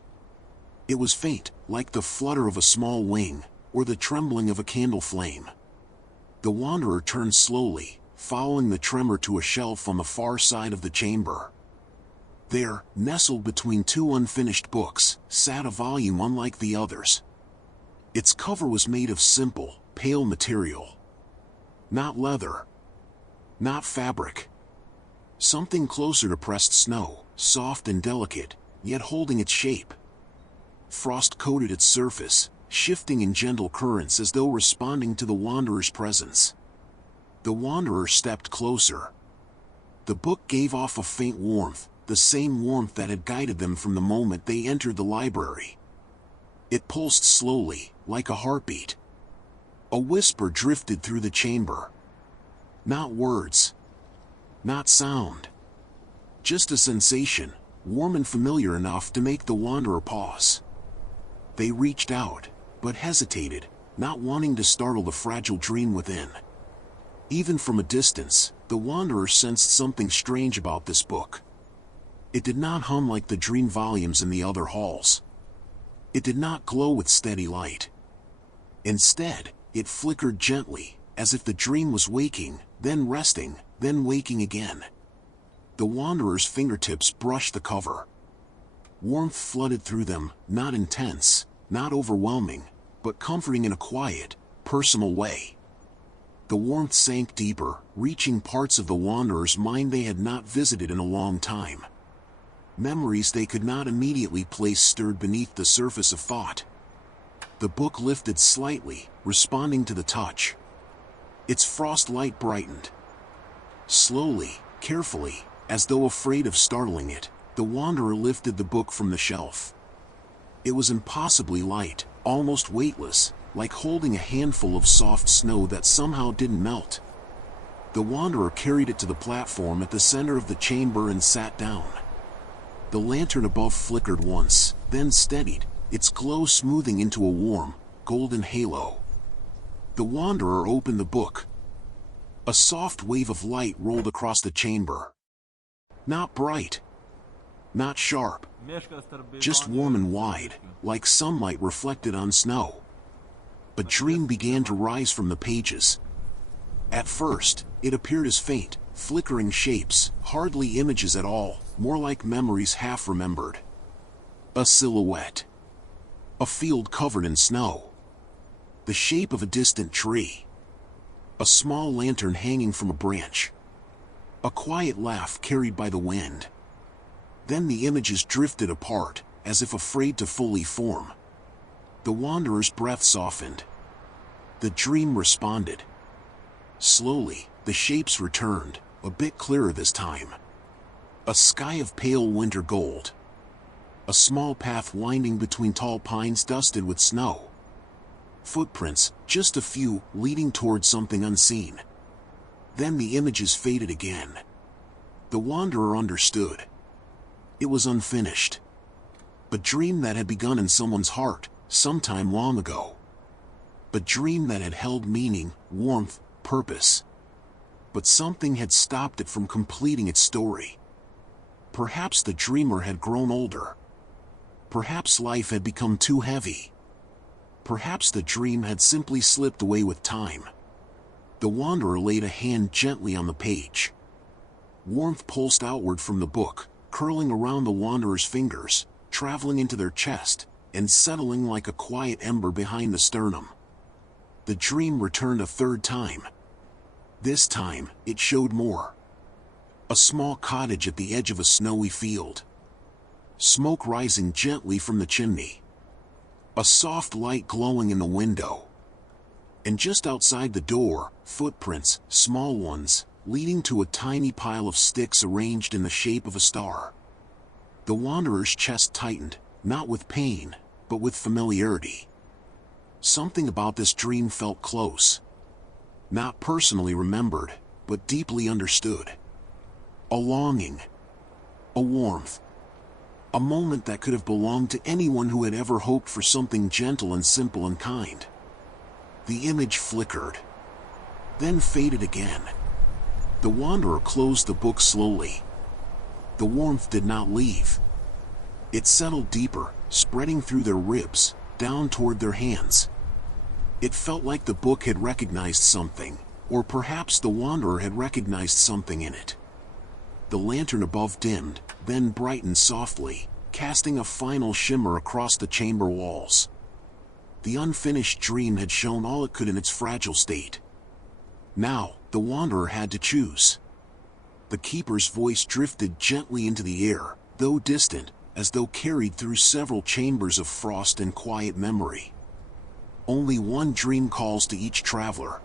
It was faint, like the flutter of a small wing, or the trembling of a candle flame. The wanderer turned slowly, following the tremor to a shelf on the far side of the chamber. There, nestled between two unfinished books, sat a volume unlike the others. Its cover was made of simple, pale material. Not leather. Not fabric. Something closer to pressed snow, soft and delicate, yet holding its shape. Frost coated its surface, shifting in gentle currents as though responding to the wanderer's presence. The wanderer stepped closer. The book gave off a faint warmth, the same warmth that had guided them from the moment they entered the library. It pulsed slowly, like a heartbeat. A whisper drifted through the chamber. Not words. Not sound. Just a sensation, warm and familiar enough to make the wanderer pause. They reached out, but hesitated, not wanting to startle the fragile dream within. Even from a distance, the wanderer sensed something strange about this book. It did not hum like the dream volumes in the other halls. It did not glow with steady light. Instead, it flickered gently, as if the dream was waking, then resting, then waking again. The wanderer's fingertips brushed the cover. Warmth flooded through them, not intense, not overwhelming, but comforting in a quiet, personal way. The warmth sank deeper, reaching parts of the wanderer's mind they had not visited in a long time. Memories they could not immediately place stirred beneath the surface of thought. The book lifted slightly, responding to the touch. Its frost light brightened. Slowly, carefully, as though afraid of startling it, the wanderer lifted the book from the shelf. It was impossibly light, almost weightless, like holding a handful of soft snow that somehow didn't melt. The wanderer carried it to the platform at the center of the chamber and sat down. The lantern above flickered once, then steadied, its glow smoothing into a warm, golden halo. The wanderer opened the book. A soft wave of light rolled across the chamber. Not bright. Not sharp. Just warm and wide, like sunlight reflected on snow. A dream began to rise from the pages. At first, it appeared as faint, flickering shapes, hardly images at all, more like memories half remembered. A silhouette. A field covered in snow. The shape of a distant tree. A small lantern hanging from a branch. A quiet laugh carried by the wind. Then the images drifted apart, as if afraid to fully form. The wanderer's breath softened. The dream responded. Slowly, the shapes returned, a bit clearer this time. A sky of pale winter gold. A small path winding between tall pines dusted with snow. Footprints, just a few, leading toward something unseen. Then the images faded again. The wanderer understood. It was unfinished. A dream that had begun in someone's heart, sometime long ago. A dream that had held meaning, warmth, purpose. But something had stopped it from completing its story. Perhaps the dreamer had grown older. Perhaps life had become too heavy. Perhaps the dream had simply slipped away with time. The wanderer laid a hand gently on the page. Warmth pulsed outward from the book, curling around the wanderer's fingers, traveling into their chest, and settling like a quiet ember behind the sternum. The dream returned a third time. This time, it showed more. A small cottage at the edge of a snowy field. Smoke rising gently from the chimney. A soft light glowing in the window. And just outside the door, footprints, small ones, leading to a tiny pile of sticks arranged in the shape of a star. The wanderer's chest tightened, not with pain, but with familiarity. Something about this dream felt close. Not personally remembered, but deeply understood. A longing. A warmth. A moment that could have belonged to anyone who had ever hoped for something gentle and simple and kind. The image flickered. Then faded again. The wanderer closed the book slowly. The warmth did not leave. It settled deeper, spreading through their ribs, down toward their hands. It felt like the book had recognized something, or perhaps the wanderer had recognized something in it. The lantern above dimmed, then brightened softly, casting a final shimmer across the chamber walls. The unfinished dream had shown all it could in its fragile state. Now, the wanderer had to choose. The keeper's voice drifted gently into the air, though distant, as though carried through several chambers of frost and quiet memory. Only one dream calls to each traveler.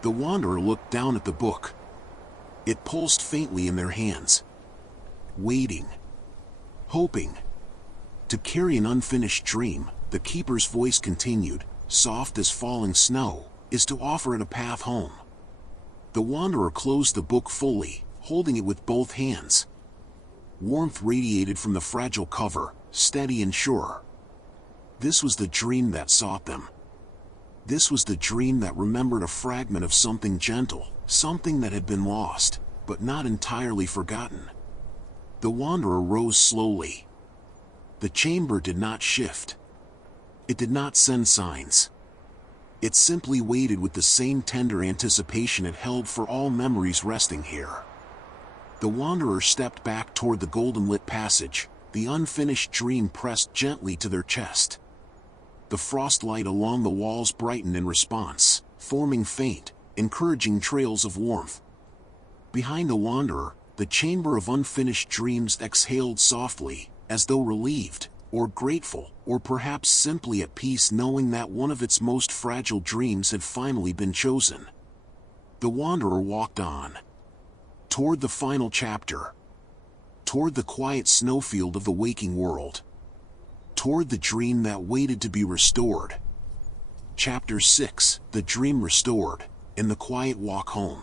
The wanderer looked down at the book. It pulsed faintly in their hands. Waiting. Hoping. To carry an unfinished dream, the keeper's voice continued, soft as falling snow, is to offer it a path home. The wanderer closed the book fully, holding it with both hands. Warmth radiated from the fragile cover, steady and sure. This was the dream that sought them. This was the dream that remembered a fragment of something gentle, something that had been lost, but not entirely forgotten. The wanderer rose slowly. The chamber did not shift. It did not send signs. It simply waited with the same tender anticipation it held for all memories resting here. The wanderer stepped back toward the golden-lit passage, the unfinished dream pressed gently to their chest. The frostlight along the walls brightened in response, forming faint, encouraging trails of warmth. Behind the wanderer, the chamber of unfinished dreams exhaled softly, as though relieved, or grateful, or perhaps simply at peace knowing that one of its most fragile dreams had finally been chosen. The wanderer walked on. Toward the final chapter. Toward the quiet snowfield of the waking world. Toward the dream that waited to be restored. Chapter 6, The Dream Restored, in the quiet walk home.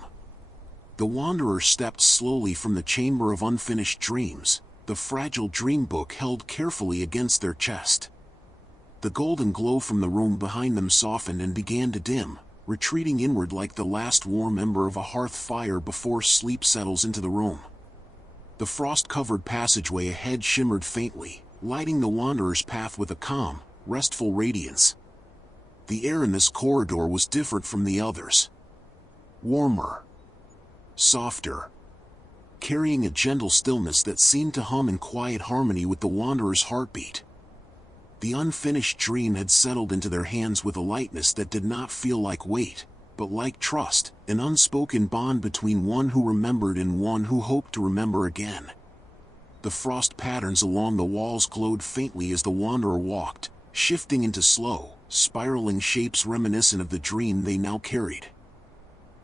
The wanderer stepped slowly from the chamber of unfinished dreams, the fragile dream book held carefully against their chest. The golden glow from the room behind them softened and began to dim, retreating inward like the last warm ember of a hearth fire before sleep settles into the room. The frost-covered passageway ahead shimmered faintly, lighting the wanderer's path with a calm, restful radiance. The air in this corridor was different from the others. warmer, softer, carrying a gentle stillness that seemed to hum in quiet harmony with the wanderer's heartbeat. The unfinished dream had settled into their hands with a lightness that did not feel like weight, but like trust, an unspoken bond between one who remembered and one who hoped to remember again. The frost patterns along the walls glowed faintly as the wanderer walked, shifting into slow, spiraling shapes reminiscent of the dream they now carried.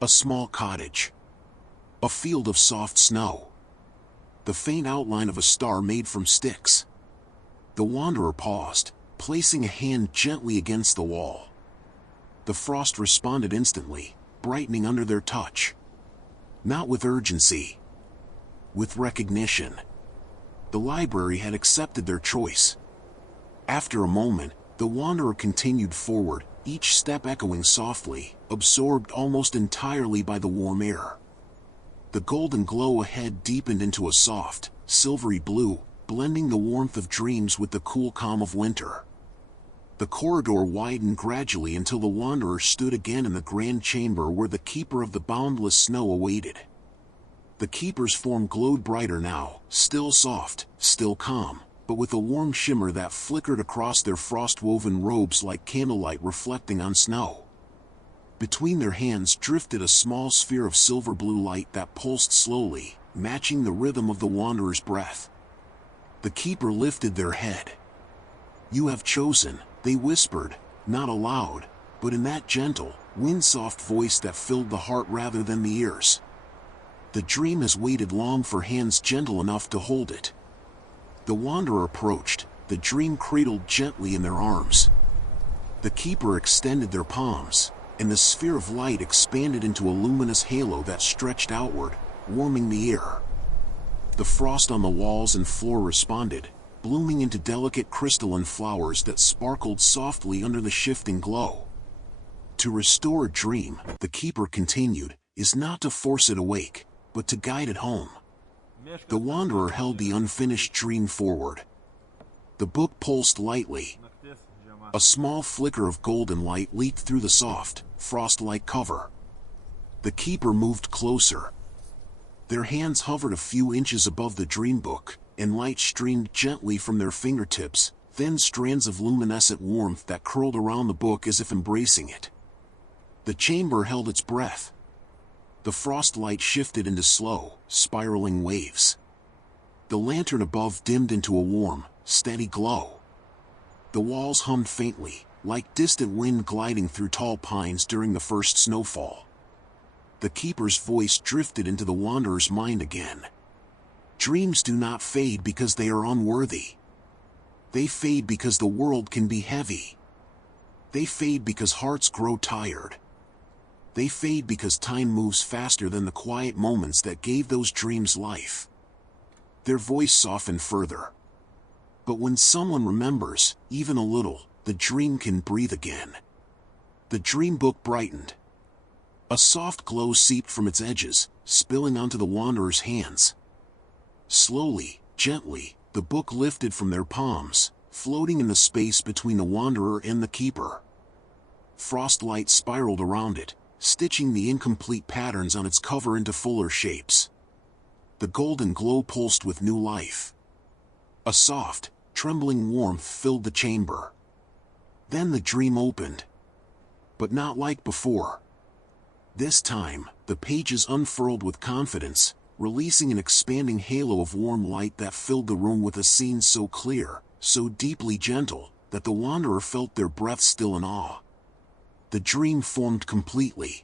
A small cottage. A field of soft snow. The faint outline of a star made from sticks. The wanderer paused, placing a hand gently against the wall. The frost responded instantly, brightening under their touch. Not with urgency. With recognition. The library had accepted their choice. After a moment, the wanderer continued forward, each step echoing softly, absorbed almost entirely by the warm air. The golden glow ahead deepened into a soft, silvery blue, blending the warmth of dreams with the cool calm of winter. The corridor widened gradually until the wanderer stood again in the grand chamber where the keeper of the boundless snow awaited. The keeper's form glowed brighter now, still soft, still calm, but with a warm shimmer that flickered across their frost-woven robes like candlelight reflecting on snow. Between their hands drifted a small sphere of silver blue light that pulsed slowly, matching the rhythm of the wanderer's breath. The keeper lifted their head. "You have chosen," they whispered, not aloud, but in that gentle, wind-soft voice that filled the heart rather than the ears. "The dream has waited long for hands gentle enough to hold it." The wanderer approached, the dream cradled gently in their arms. The keeper extended their palms, and the sphere of light expanded into a luminous halo that stretched outward, warming the air. The frost on the walls and floor responded, blooming into delicate crystalline flowers that sparkled softly under the shifting glow. To restore a dream, the keeper continued, is not to force it awake, but to guide it home. The wanderer held the unfinished dream forward. The book pulsed lightly. A small flicker of golden light leaked through the soft, frost-like cover. The keeper moved closer. Their hands hovered a few inches above the dream book, and light streamed gently from their fingertips, thin strands of luminescent warmth that curled around the book as if embracing it. The chamber held its breath. The frost light shifted into slow, spiraling waves. The lantern above dimmed into a warm, steady glow. The walls hummed faintly, like distant wind gliding through tall pines during the first snowfall. The keeper's voice drifted into the wanderer's mind again. "Dreams do not fade because they are unworthy. They fade because the world can be heavy. They fade because hearts grow tired. They fade because time moves faster than the quiet moments that gave those dreams life." Their voice softened further. But when someone remembers, even a little, the dream can breathe again. The dream book brightened. A soft glow seeped from its edges, spilling onto the wanderer's hands. Slowly, gently, the book lifted from their palms, floating in the space between the wanderer and the keeper. Frost light spiraled around it, stitching the incomplete patterns on its cover into fuller shapes. The golden glow pulsed with new life. A soft, trembling warmth filled the chamber. Then the dream opened. But not like before. This time, the pages unfurled with confidence, releasing an expanding halo of warm light that filled the room with a scene so clear, so deeply gentle, that the wanderer felt their breath still in awe. The dream formed completely.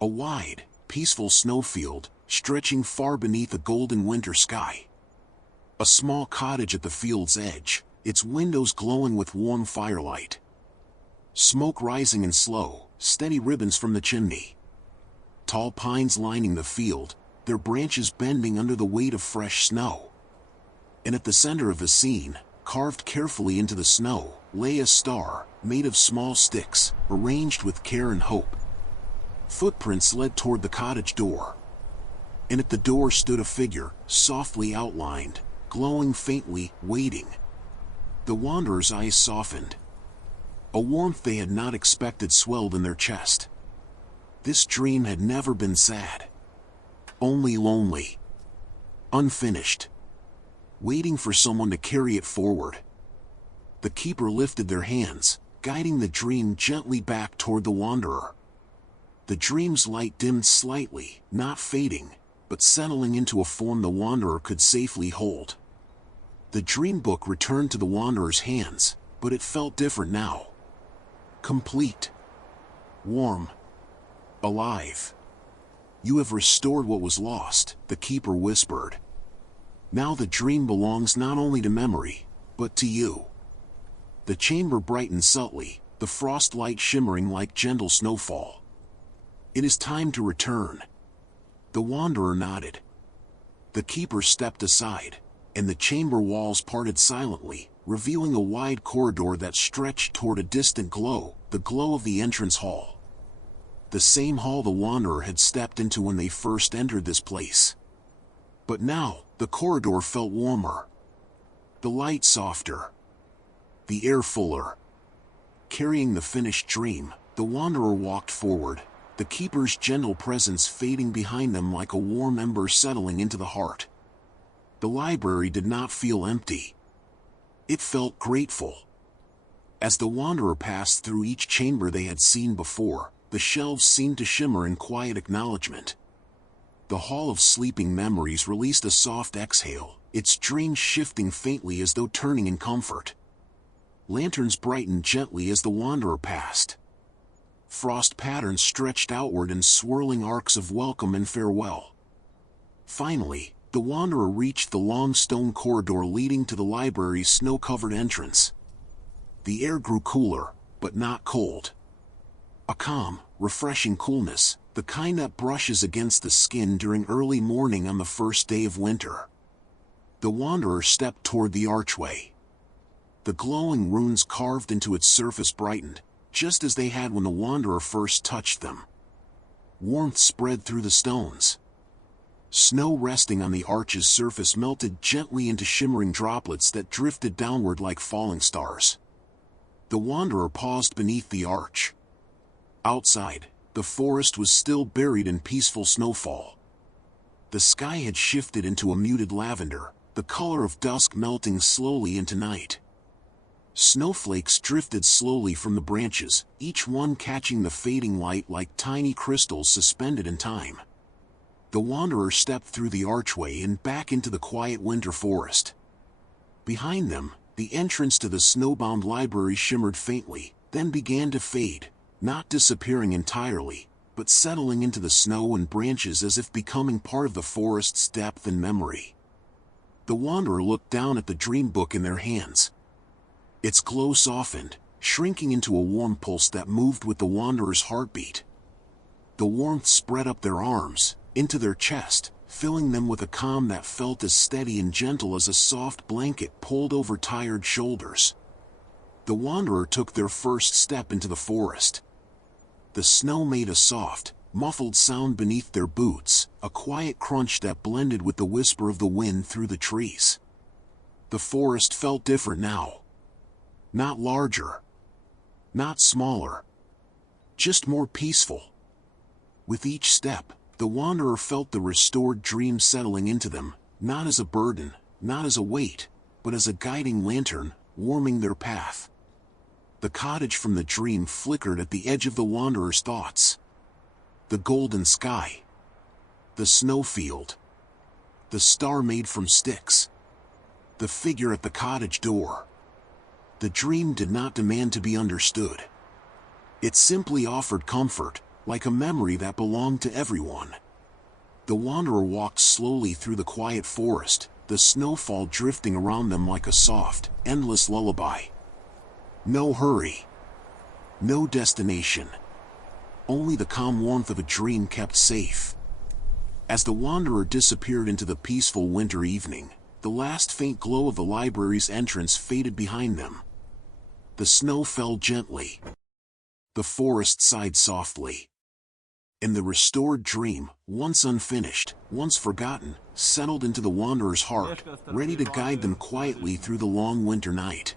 A wide, peaceful snowfield, stretching far beneath a golden winter sky. A small cottage at the field's edge, its windows glowing with warm firelight. Smoke rising in slow, steady ribbons from the chimney. Tall pines lining the field, their branches bending under the weight of fresh snow. And at the center of the scene, carved carefully into the snow, lay a star, made of small sticks, arranged with care and hope. Footprints led toward the cottage door. And at the door stood a figure, softly outlined, glowing faintly, waiting. The wanderer's eyes softened. A warmth they had not expected swelled in their chest. This dream had never been sad. Only lonely. Unfinished. Waiting for someone to carry it forward. The keeper lifted their hands, guiding the dream gently back toward the wanderer. The dream's light dimmed slightly, not fading, but settling into a form the wanderer could safely hold. The dream book returned to the wanderer's hands, but it felt different now. Complete. Warm. Alive. You have restored what was lost, the keeper whispered. Now the dream belongs not only to memory, but to you. The chamber brightened subtly, the frost light shimmering like gentle snowfall. It is time to return. The wanderer nodded. The keeper stepped aside, and the chamber walls parted silently, revealing a wide corridor that stretched toward a distant glow, the glow of the entrance hall. The same hall the wanderer had stepped into when they first entered this place. But now, the corridor felt warmer. The light softer. The air fuller. Carrying the finished dream, the wanderer walked forward, the keeper's gentle presence fading behind them like a warm ember settling into the heart. The library did not feel empty. It felt grateful. As the wanderer passed through each chamber they had seen before, the shelves seemed to shimmer in quiet acknowledgement. The hall of sleeping memories released a soft exhale, its dreams shifting faintly as though turning in comfort. Lanterns brightened gently as the wanderer passed. Frost patterns stretched outward in swirling arcs of welcome and farewell. Finally, the wanderer reached the long stone corridor leading to the library's snow-covered entrance. The air grew cooler, but not cold. A calm, refreshing coolness, the kind that brushes against the skin during early morning on the first day of winter. The wanderer stepped toward the archway. The glowing runes carved into its surface brightened, just as they had when the wanderer first touched them. Warmth spread through the stones. Snow resting on the arch's surface melted gently into shimmering droplets that drifted downward like falling stars. The wanderer paused beneath the arch. Outside, the forest was still buried in peaceful snowfall. The sky had shifted into a muted lavender, the color of dusk melting slowly into night. Snowflakes drifted slowly from the branches, each one catching the fading light like tiny crystals suspended in time. The wanderer stepped through the archway and back into the quiet winter forest. Behind them, the entrance to the snowbound library shimmered faintly, then began to fade, not disappearing entirely, but settling into the snow and branches as if becoming part of the forest's depth and memory. The wanderer looked down at the dream book in their hands. Its glow softened, shrinking into a warm pulse that moved with the wanderer's heartbeat. The warmth spread up their arms, into their chest, filling them with a calm that felt as steady and gentle as a soft blanket pulled over tired shoulders. The wanderer took their first step into the forest. The snow made a soft, muffled sound beneath their boots, a quiet crunch that blended with the whisper of the wind through the trees. The forest felt different now. Not larger. Not smaller. Just more peaceful. With each step, the wanderer felt the restored dream settling into them, not as a burden, not as a weight, but as a guiding lantern, warming their path. The cottage from the dream flickered at the edge of the wanderer's thoughts. The golden sky. The snowfield. The star made from sticks. The figure at the cottage door. The dream did not demand to be understood. It simply offered comfort, like a memory that belonged to everyone. The wanderer walked slowly through the quiet forest, the snowfall drifting around them like a soft, endless lullaby. No hurry. No destination. Only the calm warmth of a dream kept safe. As the wanderer disappeared into the peaceful winter evening, the last faint glow of the library's entrance faded behind them. The snow fell gently. The forest sighed softly. And the restored dream, once unfinished, once forgotten, settled into the wanderer's heart, ready to guide them quietly through the long winter night.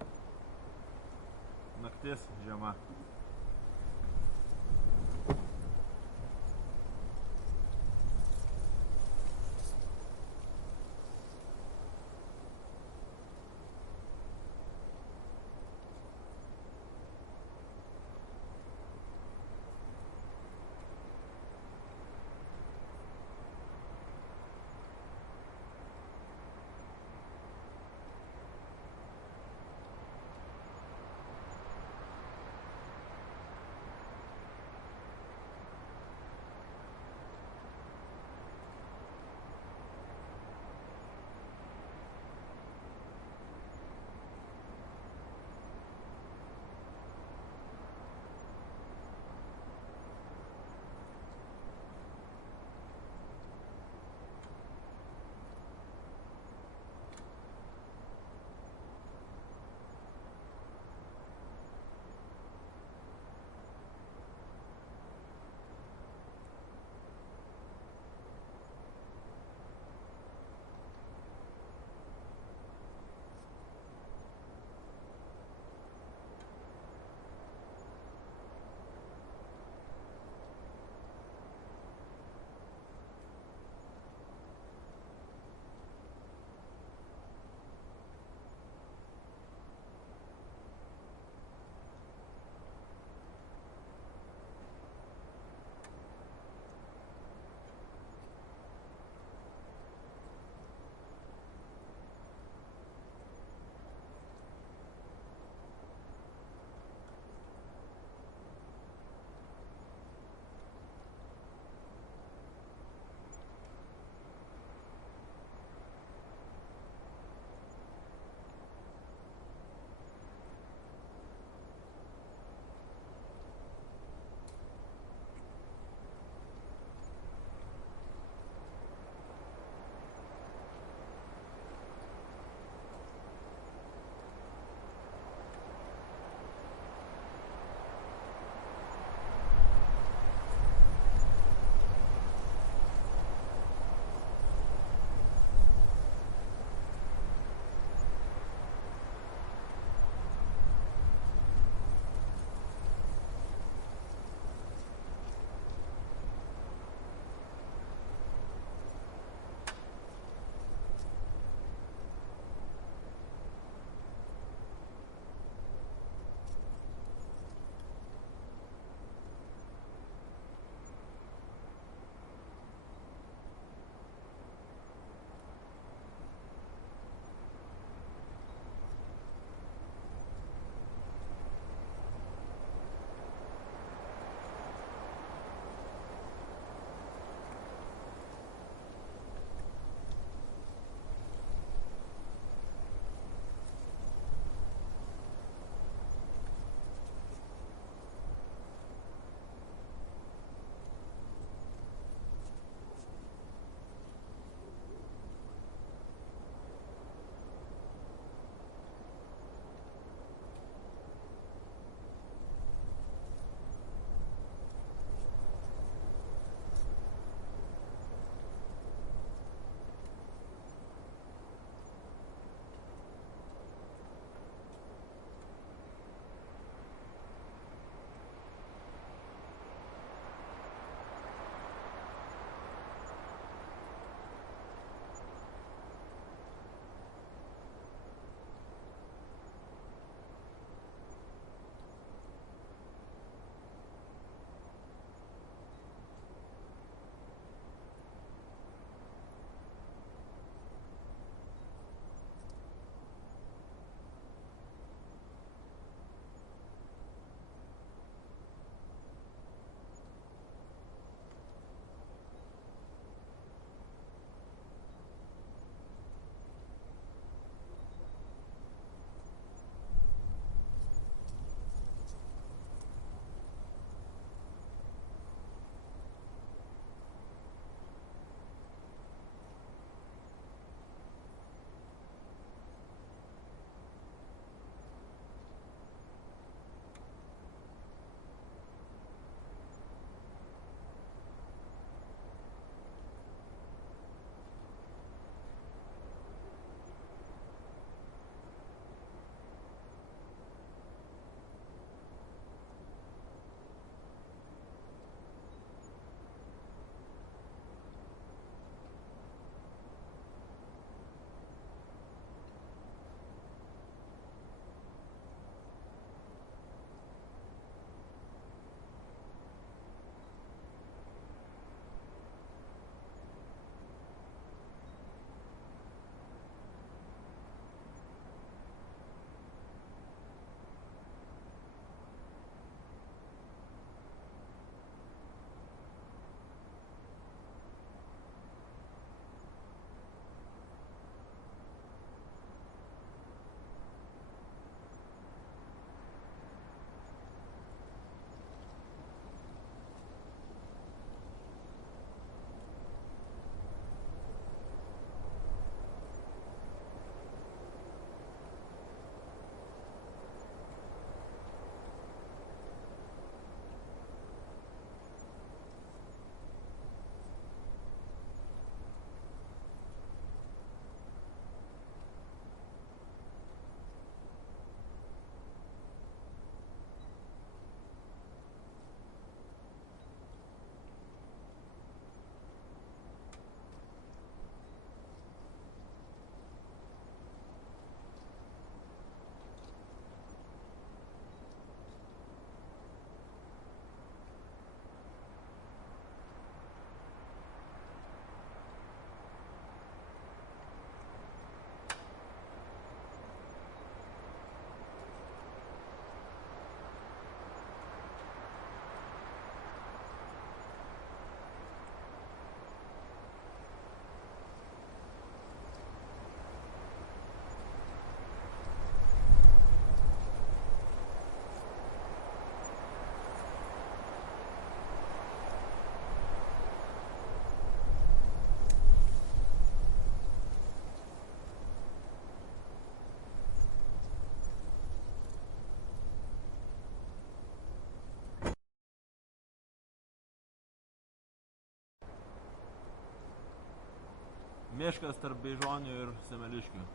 Miškas tarp Beižonių ir Semeliškių.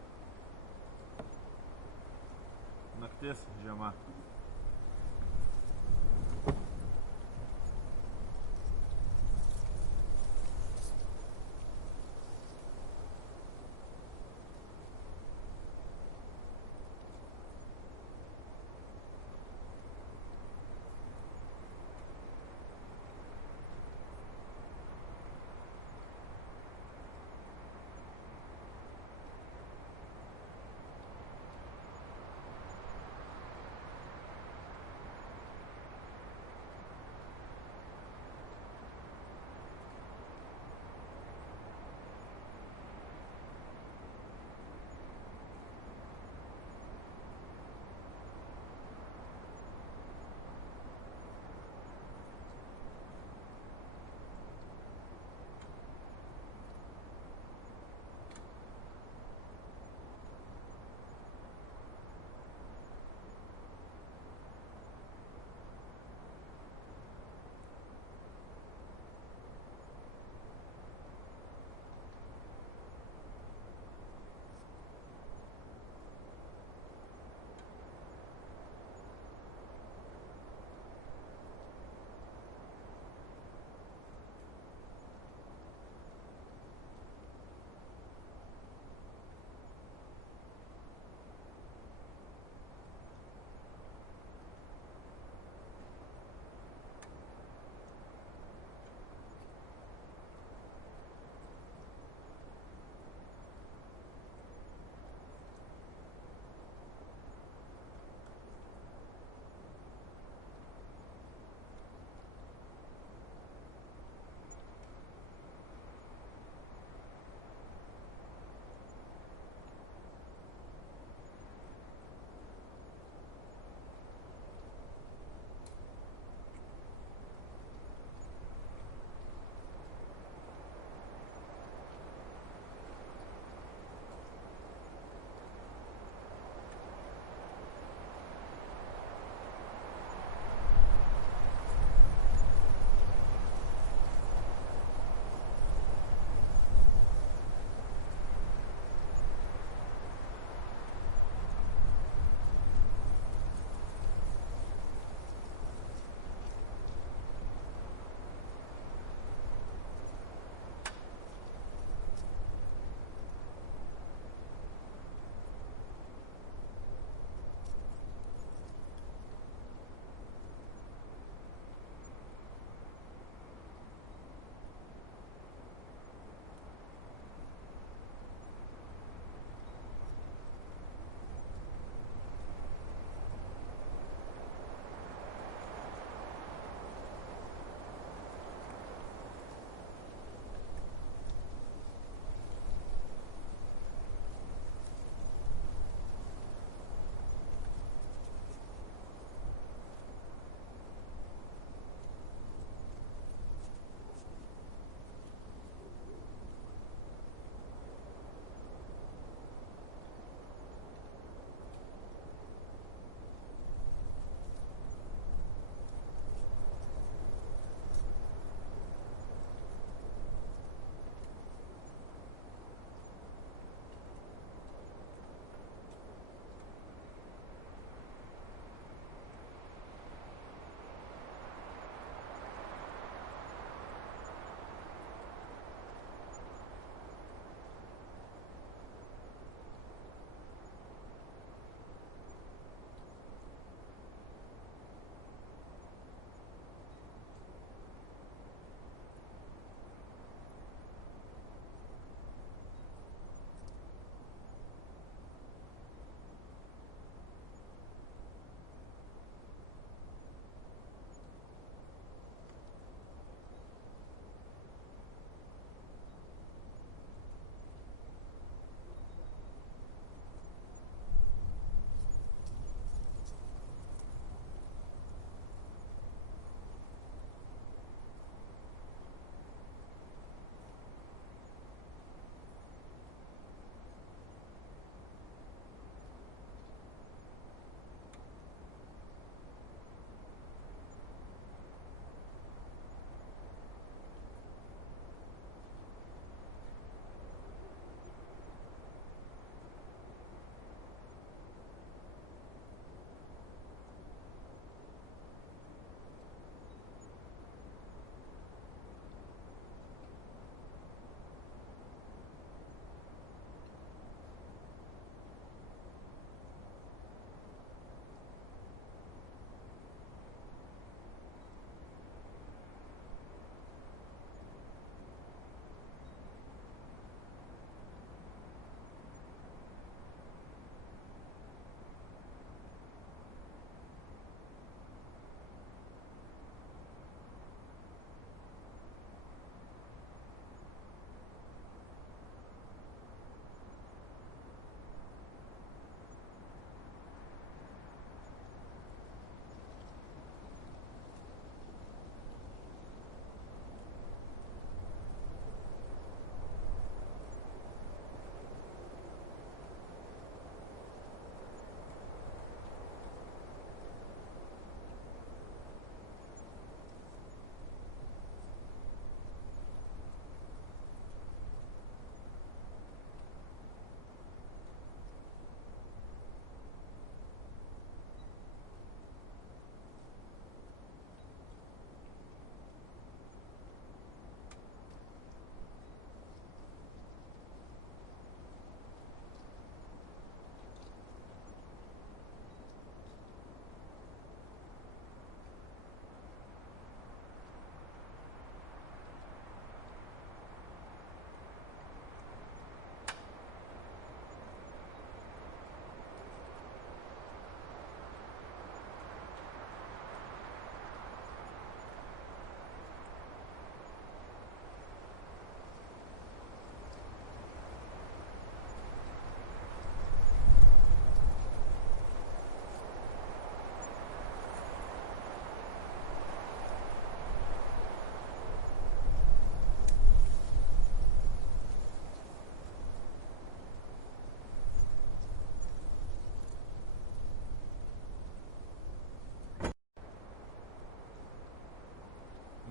Naktis, žiema.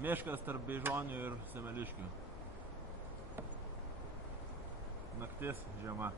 Miškas tarp Beižonių ir Semeliškių. Naktis žiema.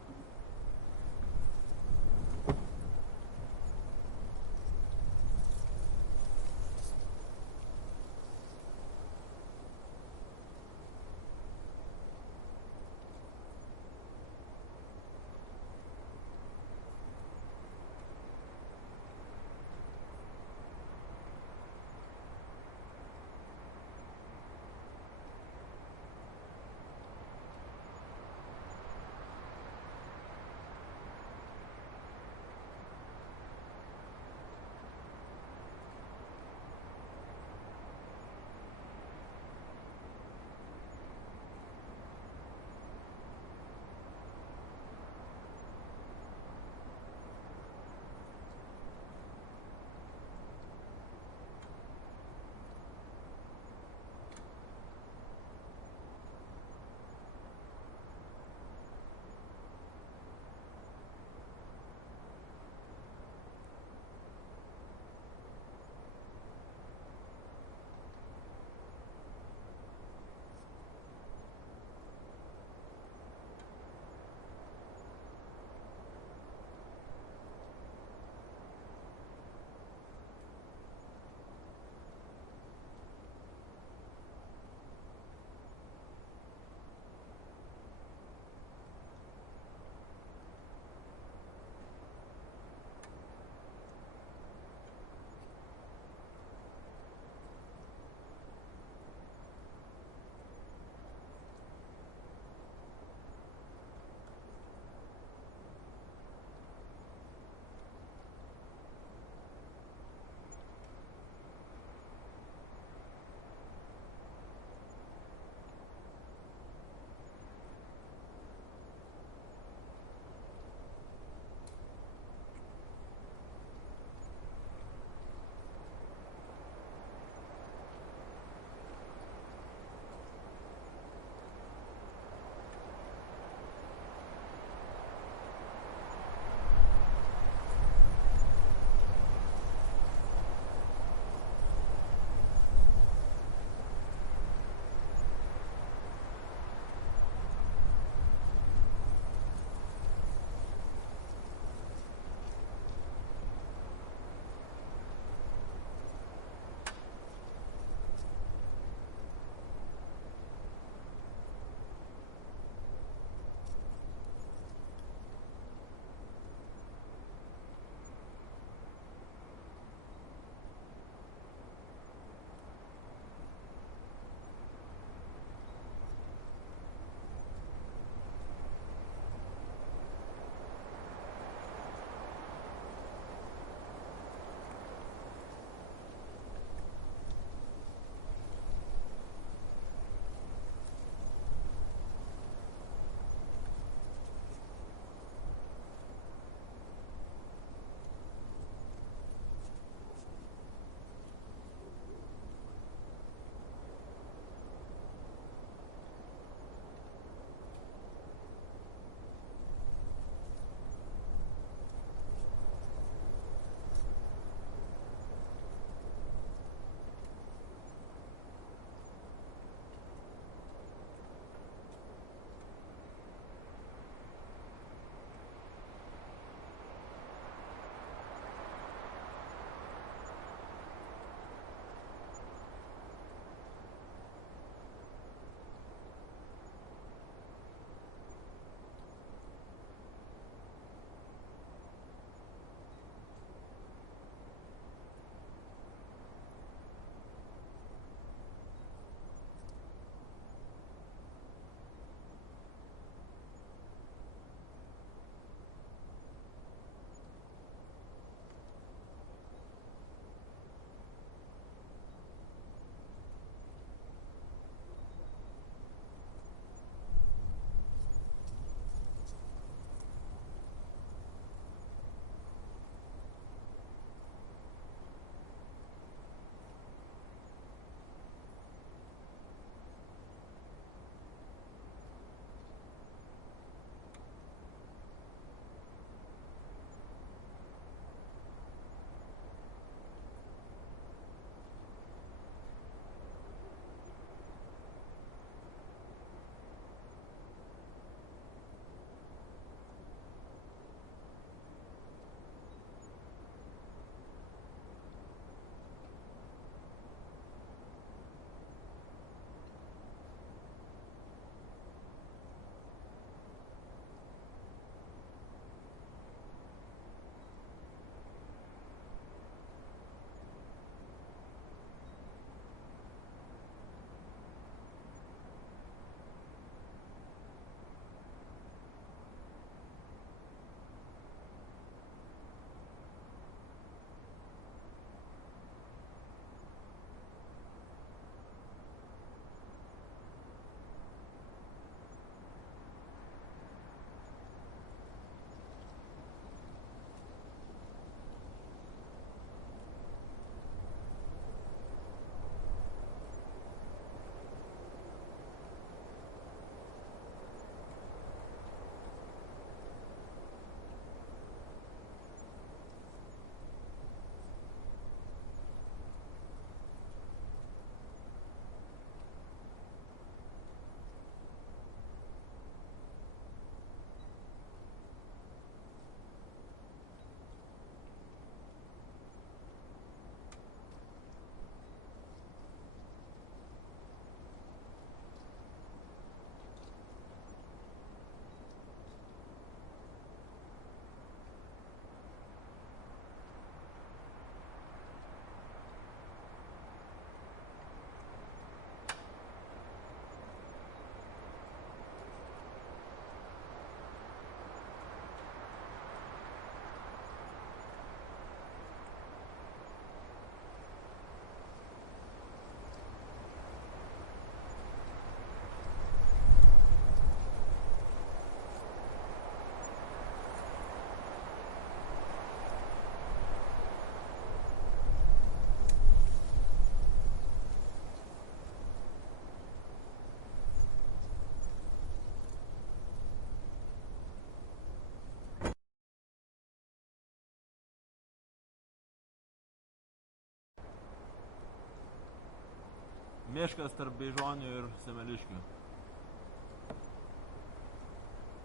Miškas tarp Beižonių ir Semeliškių.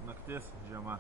Naktis žiema.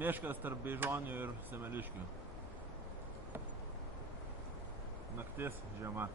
Miškas tarp Beižonių ir Semeliškių. Naktis žiema.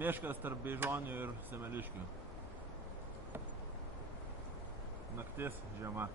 Miškas tarp Beižonių ir Semeliškių. Naktis žiema.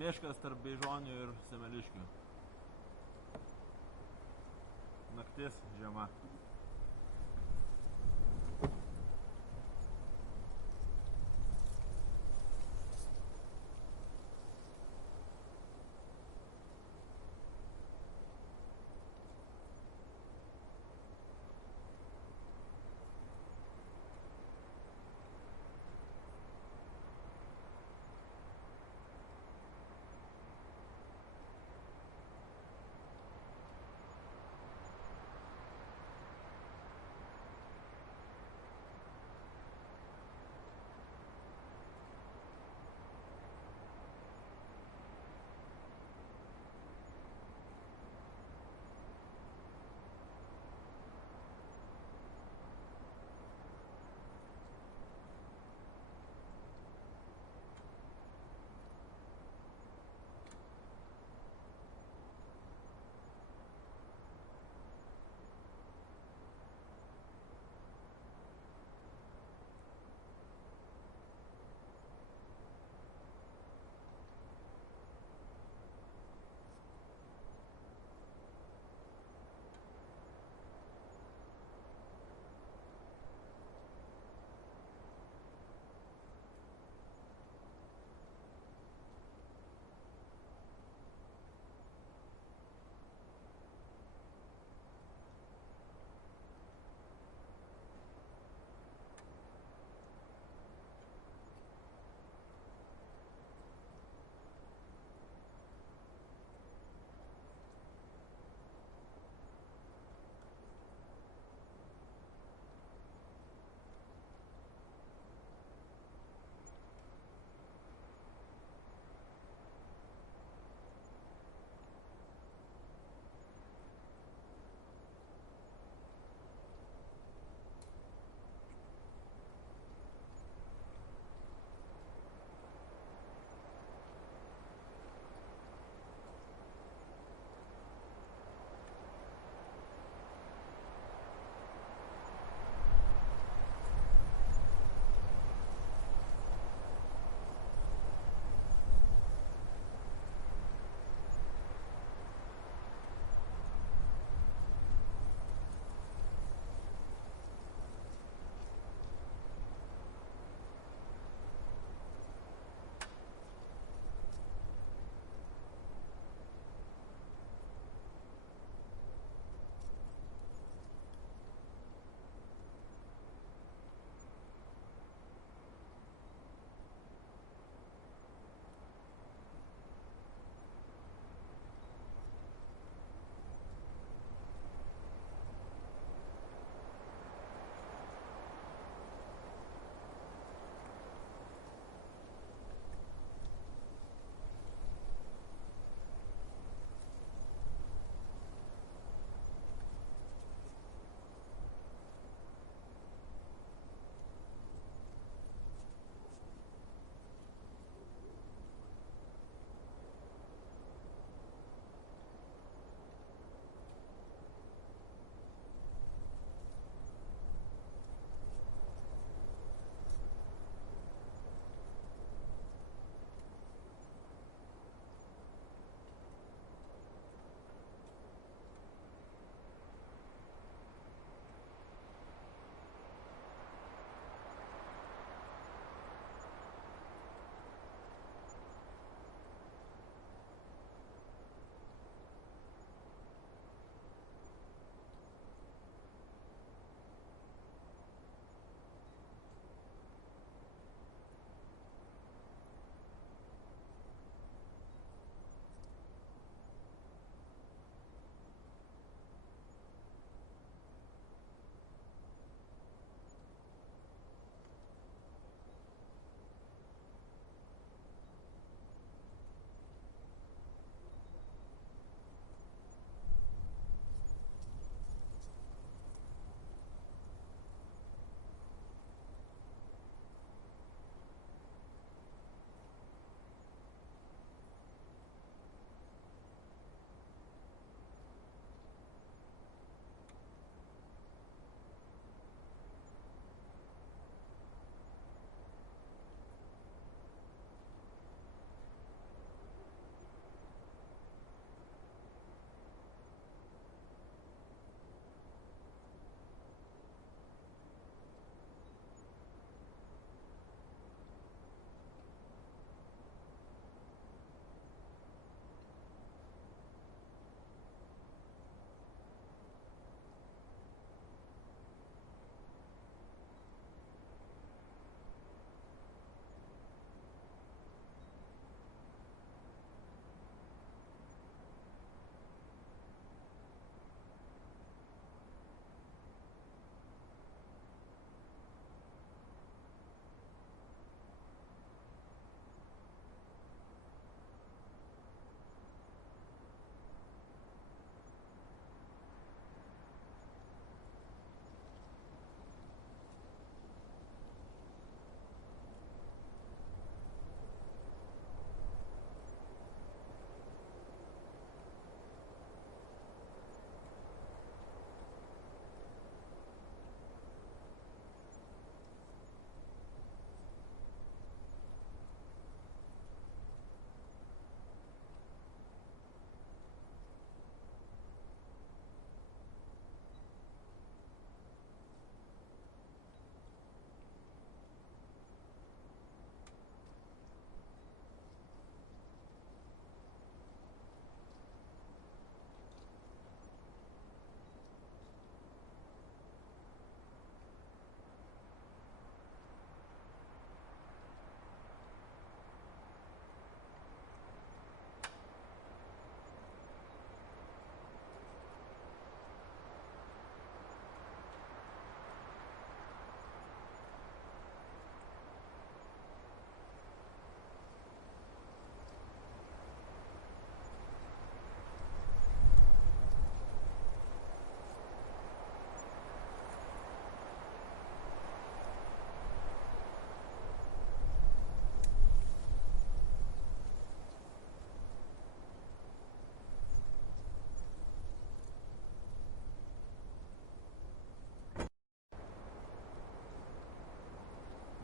Miškas tarp Beižonių ir Semeliškių. Naktis žiema.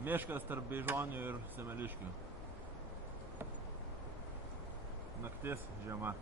Miškas tarp Beižonių ir Semeliškių. Naktis žiema.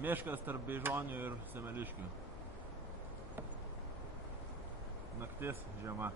Miškas tarp Beižonių ir Semeliškių. Naktis žiema.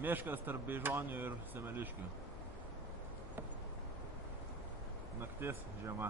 Miškas tarp Beižonių ir Semeliškių. Naktis žiema.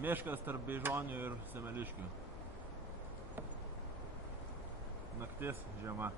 Miškas tarp Beižonių ir Semeliškių. Naktis žiema.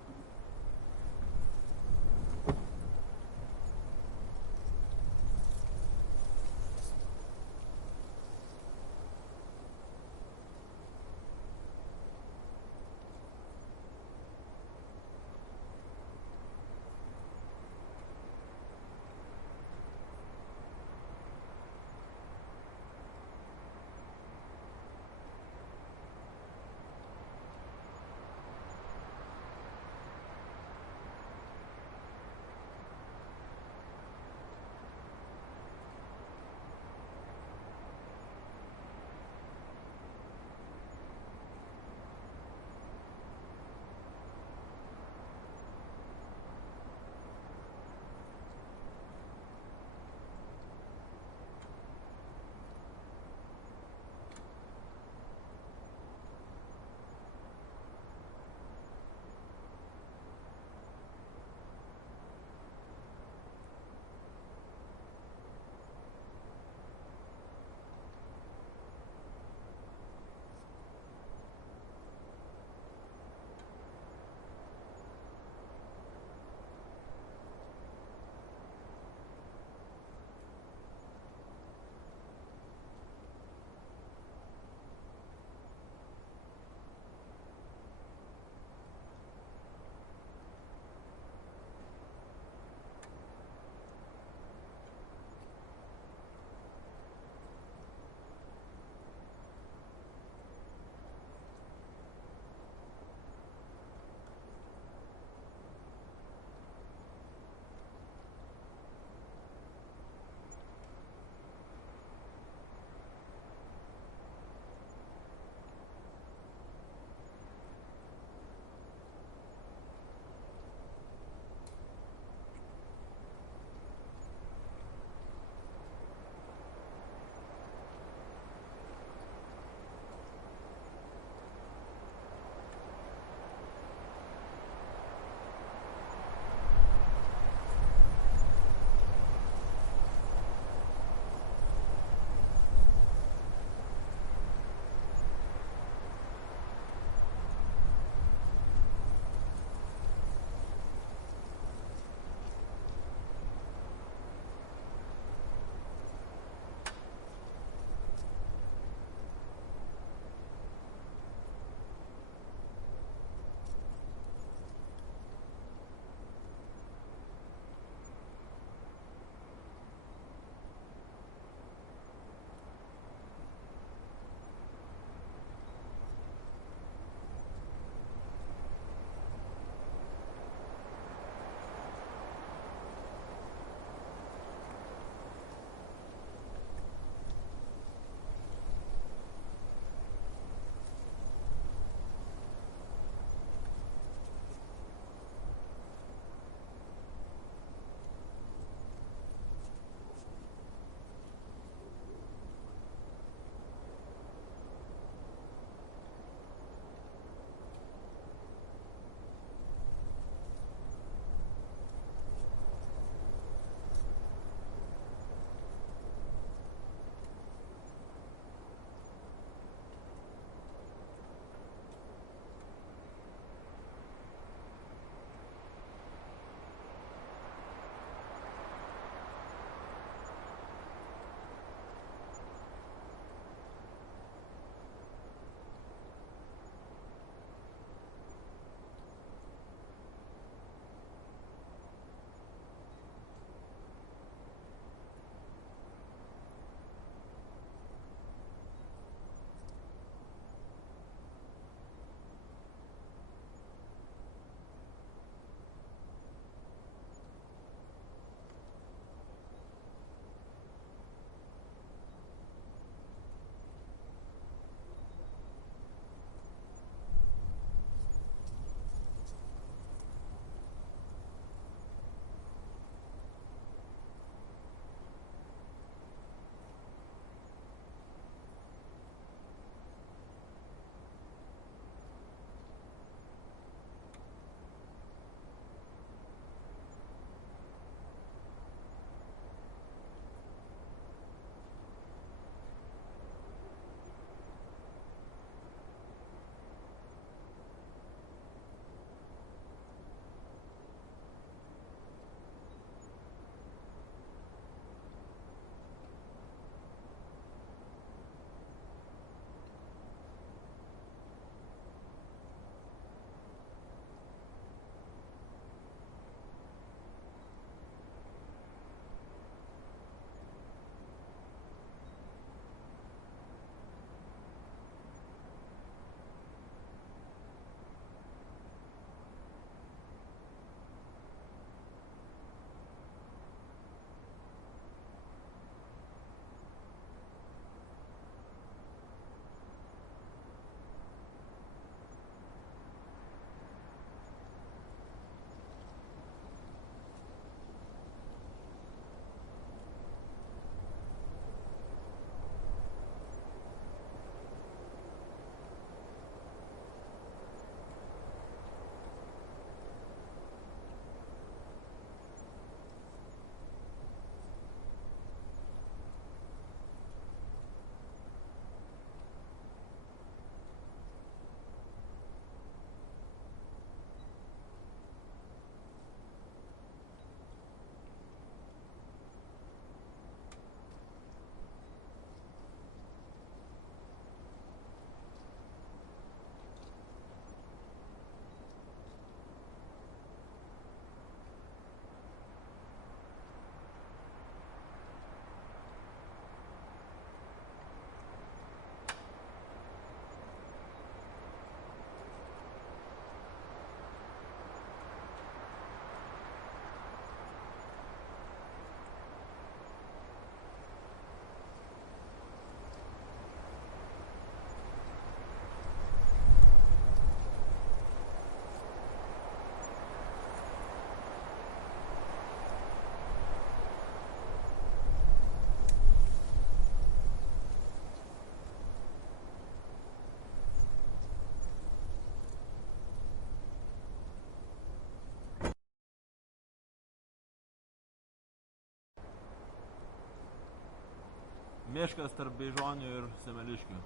Miškas tarp Beižonių ir Semeliškių.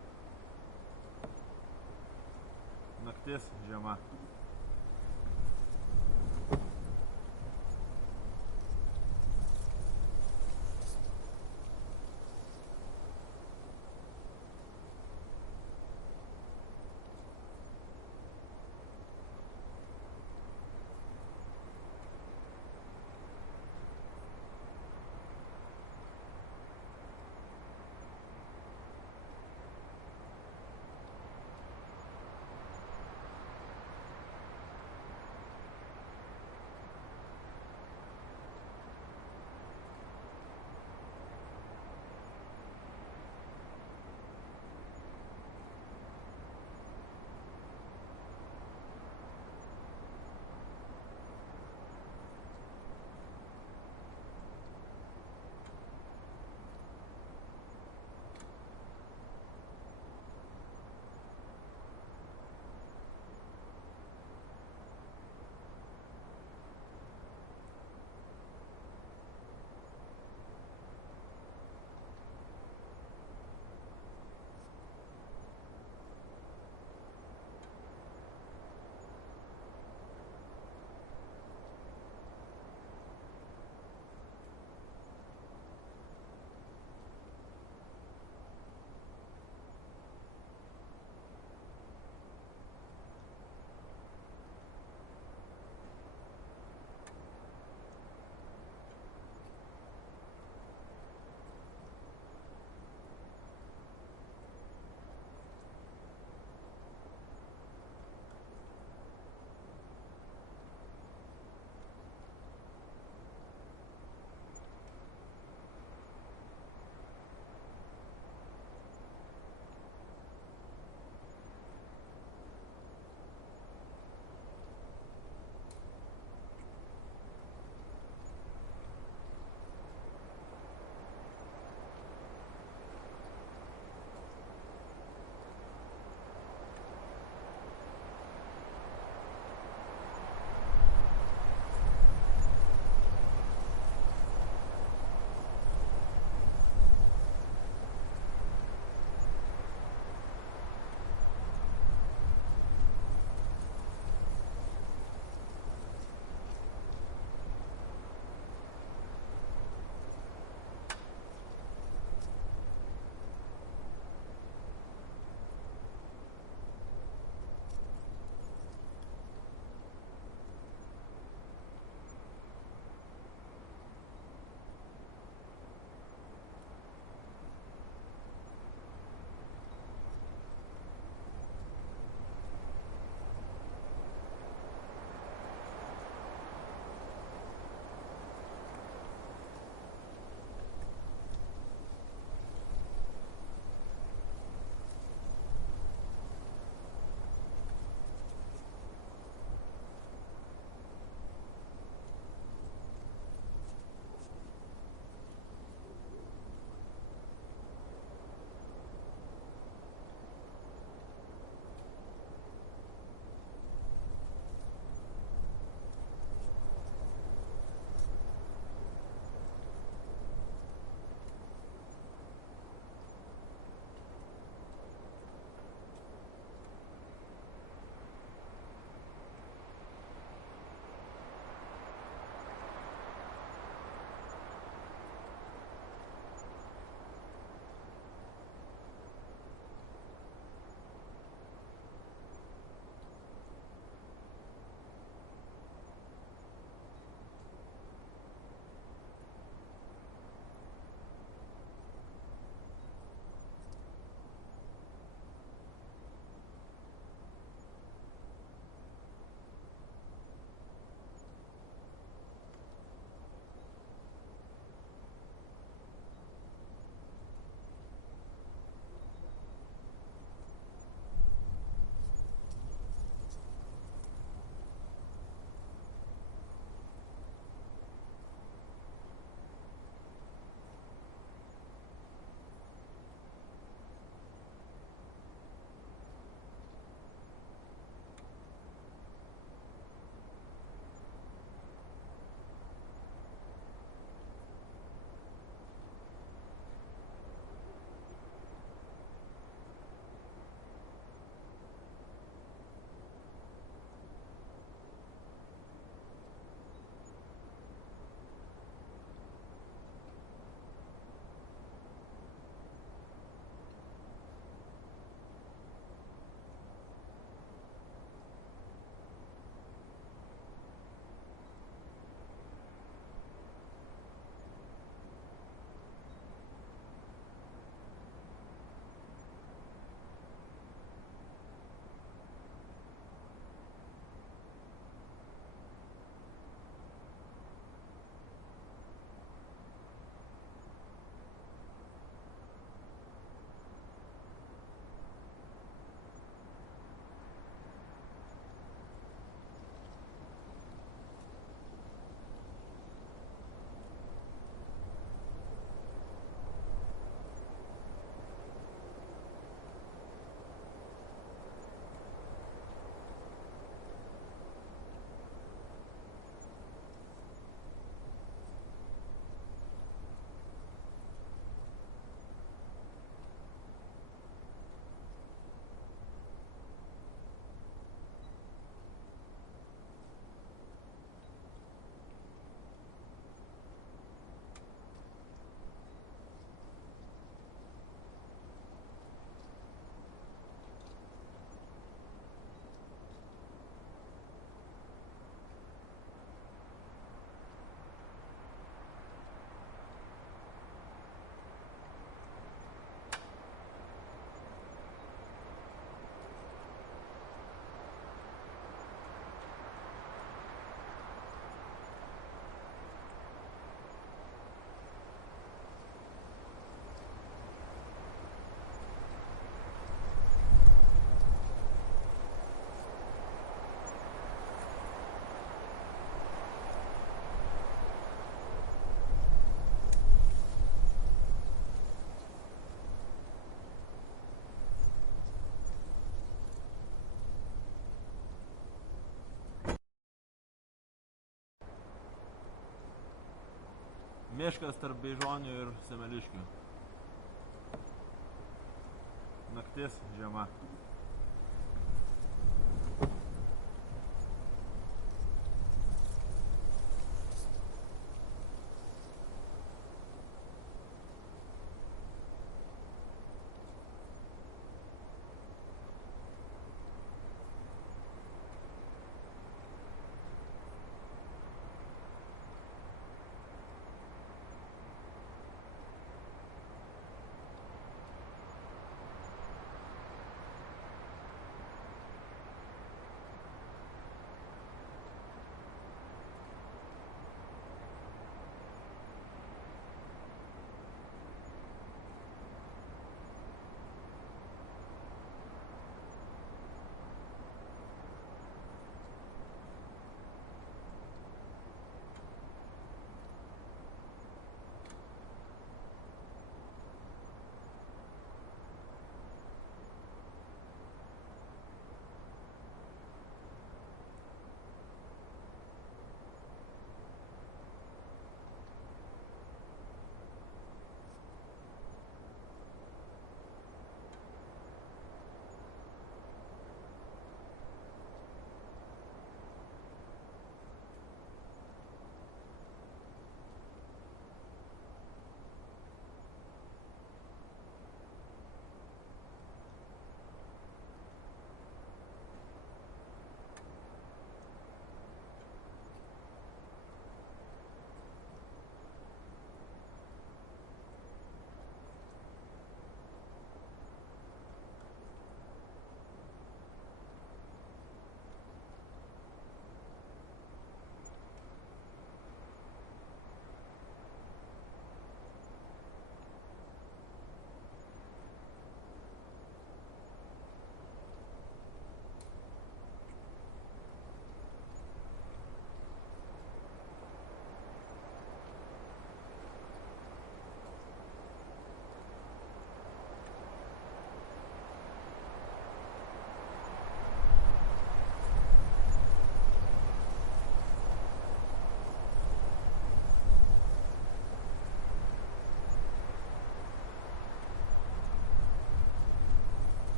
Naktis žiema. Miškas tarp Beižonių ir Semeliškių. Naktis žiema.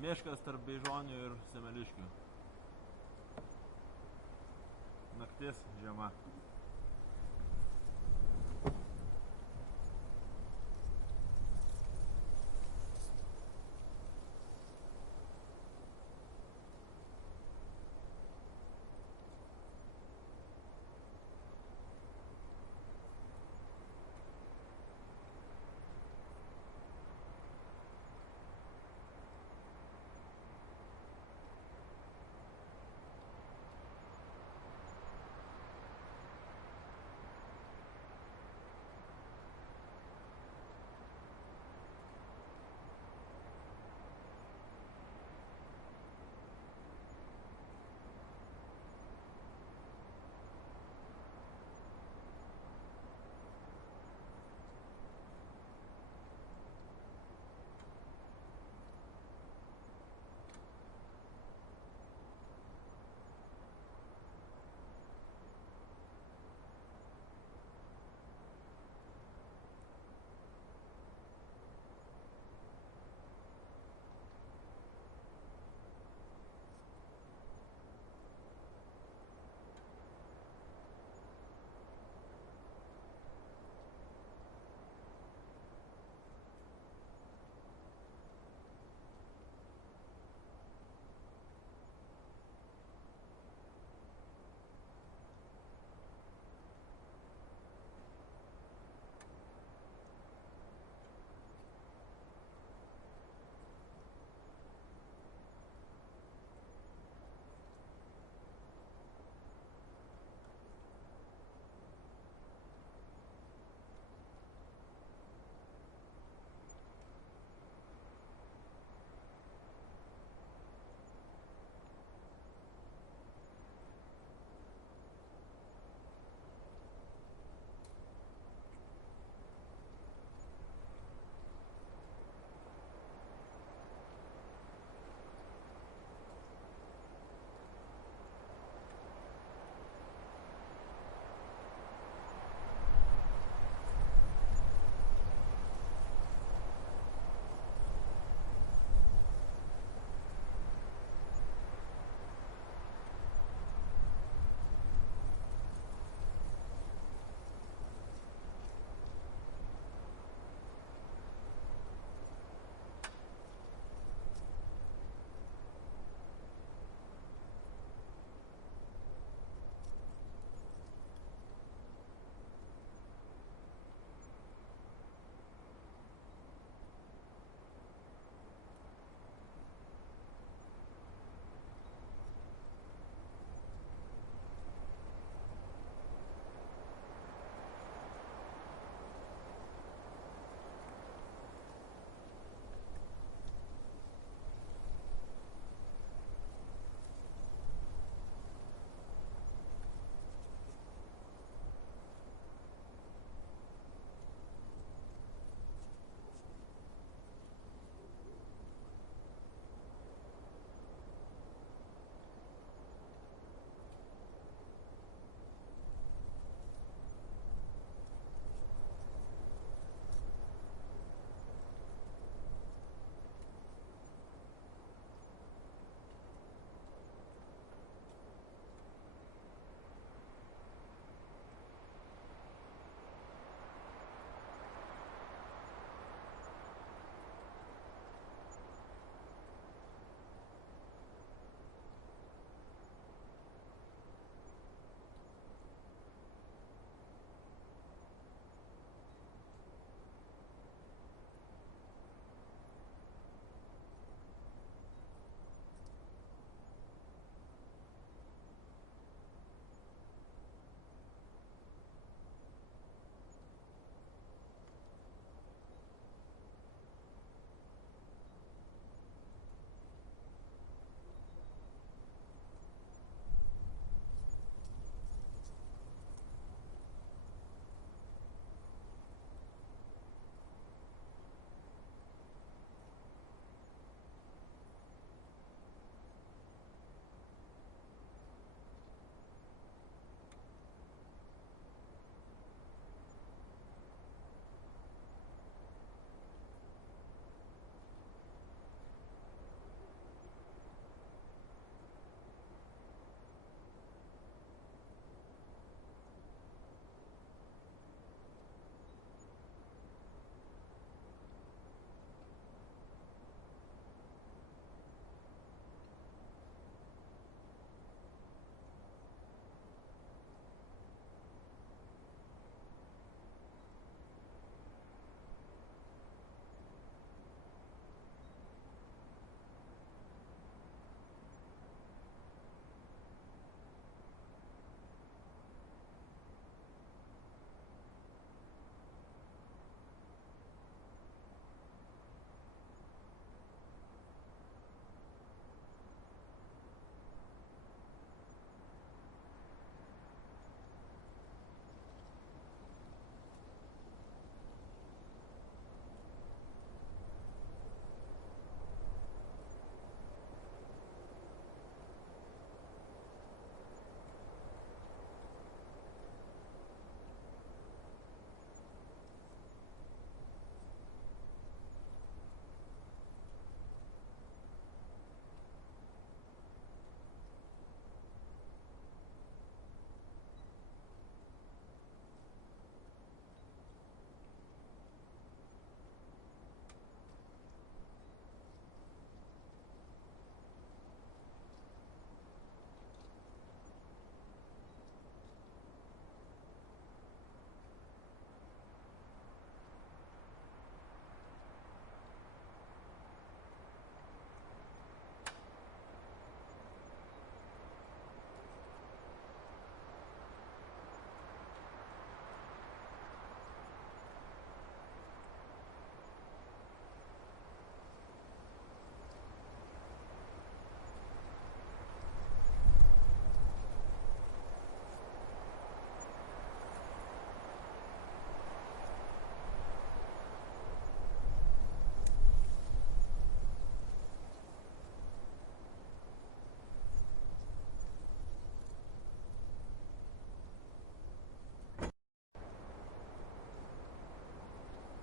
Miškas tarp Beižonių ir Semeliškių. Naktis žiema.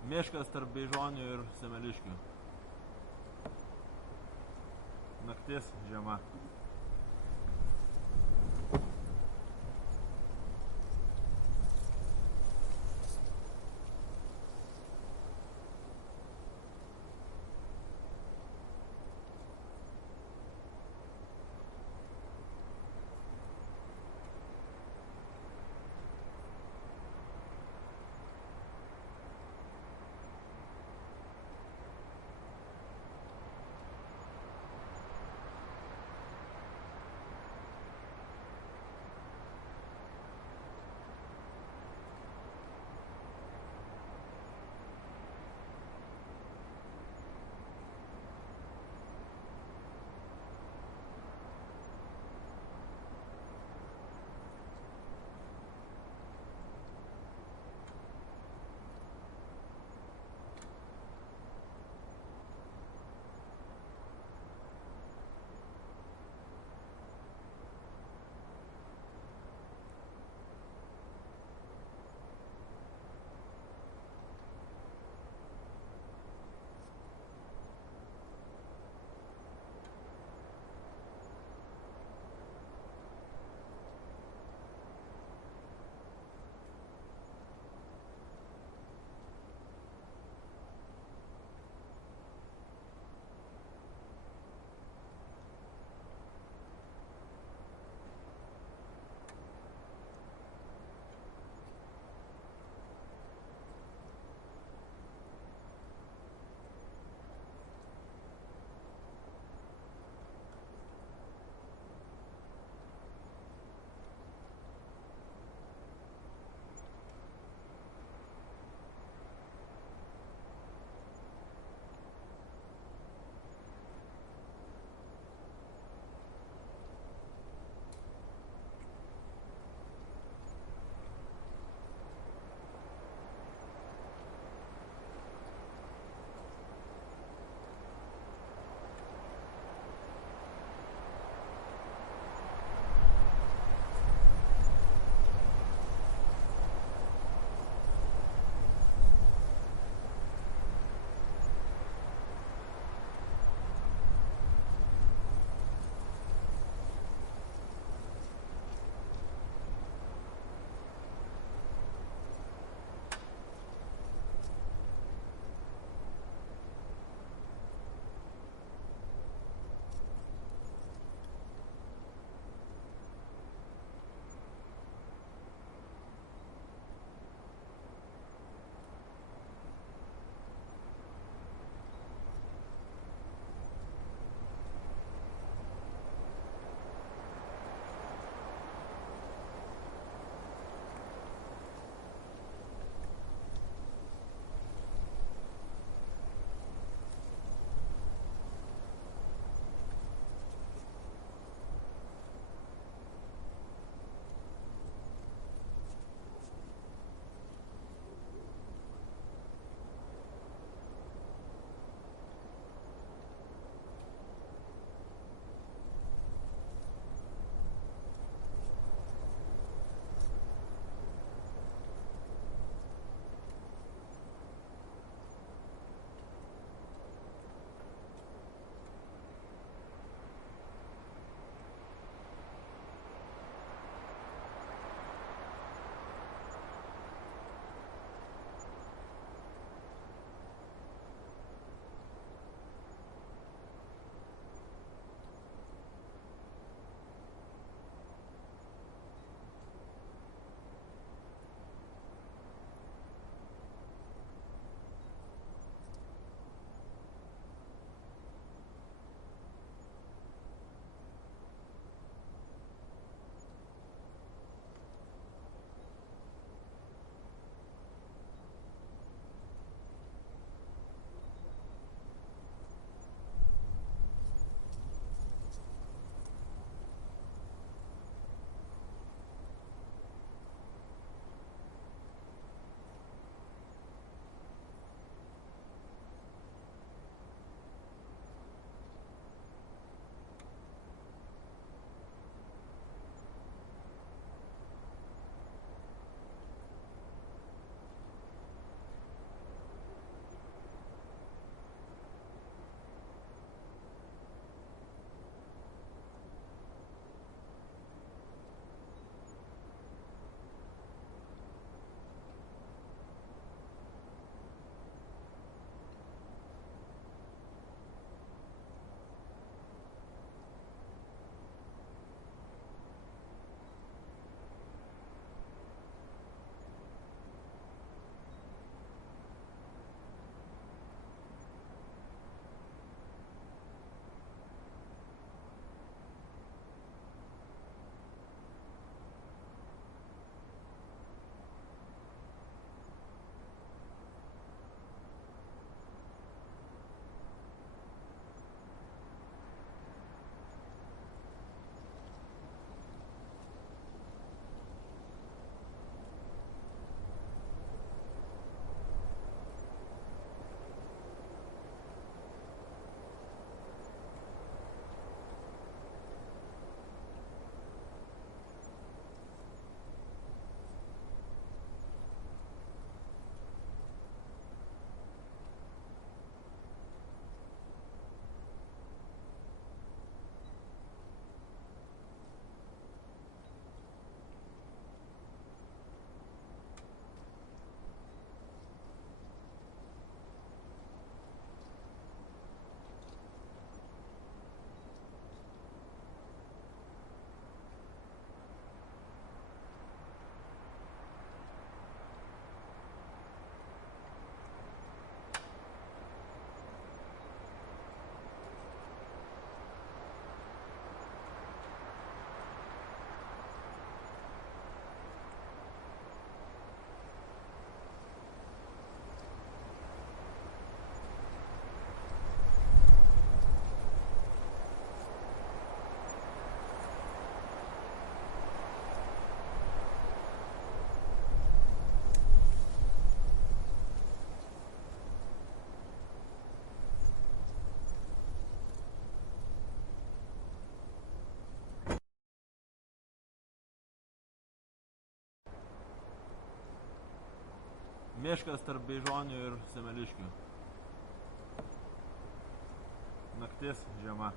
Miškas tarp Beižonių ir Semeliškių. Naktis žiema. Miškas tarp Beižonių ir Semeliškių. Naktis žiema.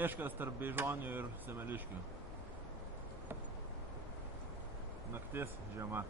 Miškas tarp Beižonių ir Semeliškių. Naktis žiema.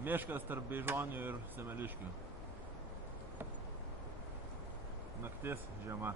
Miškas tarp Beižonių ir Semeliškių. Naktis žiema.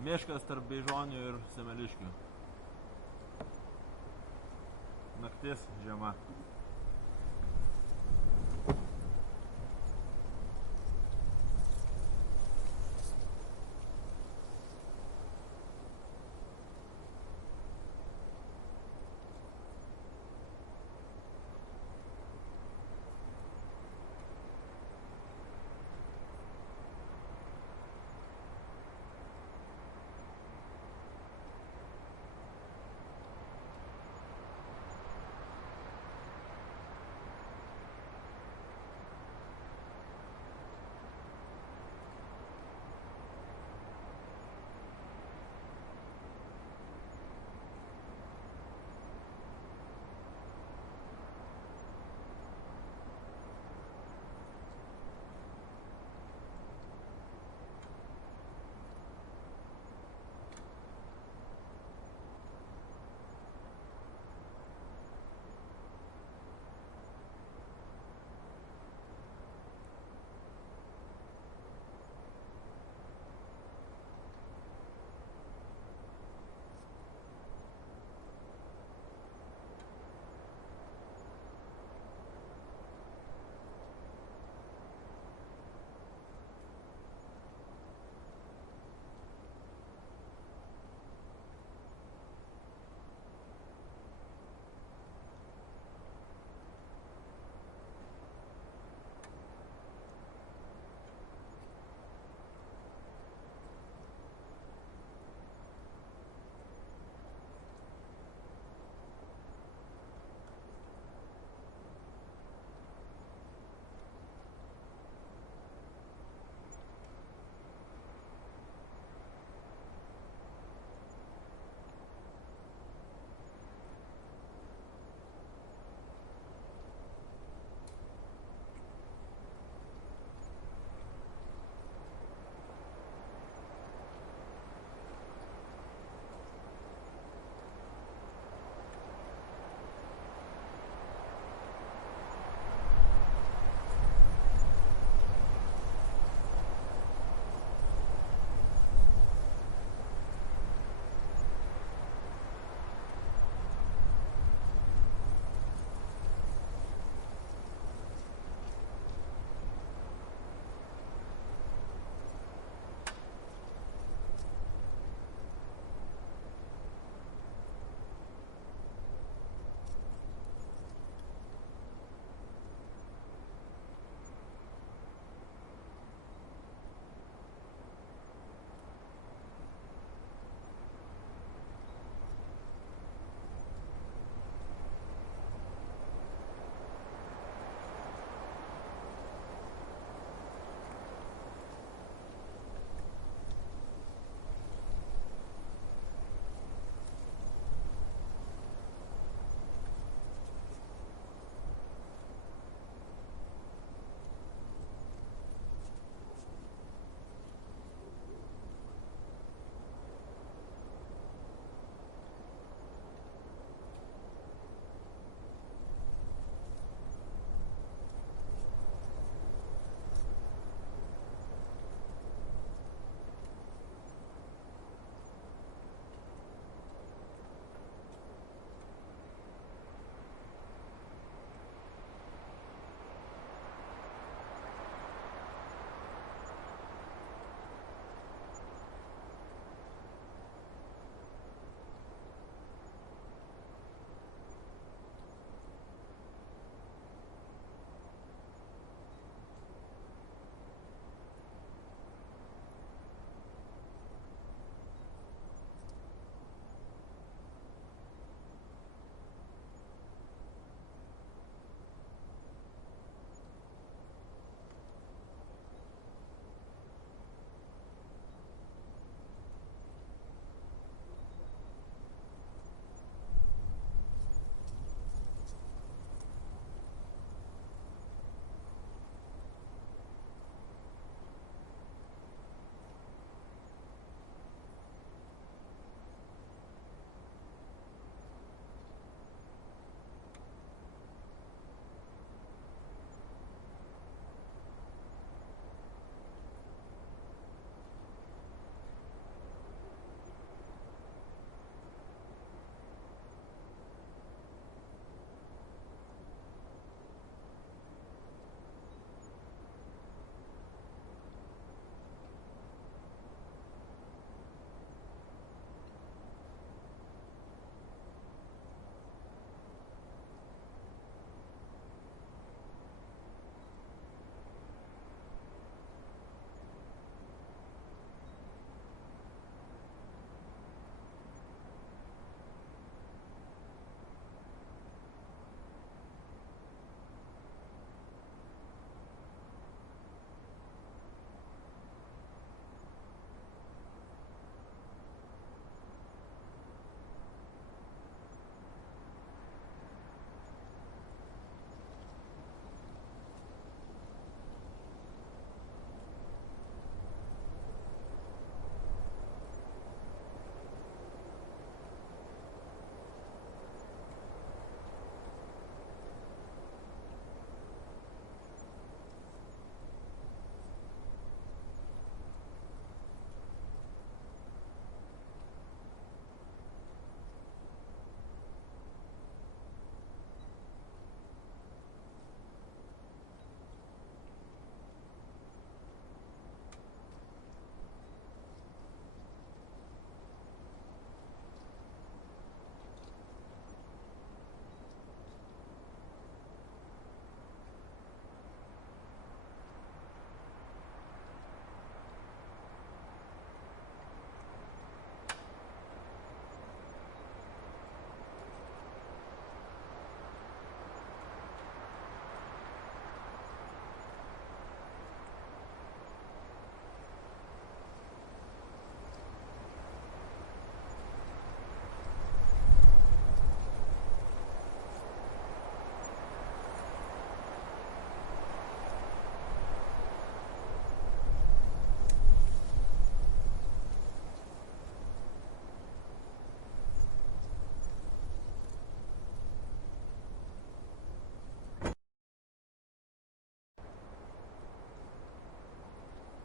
Miškas tarp Beižonių ir Semeliškių. Naktis žiema.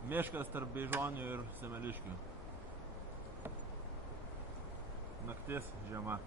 Miškas tarp Beižonių ir Semeliškių. Naktis žiema.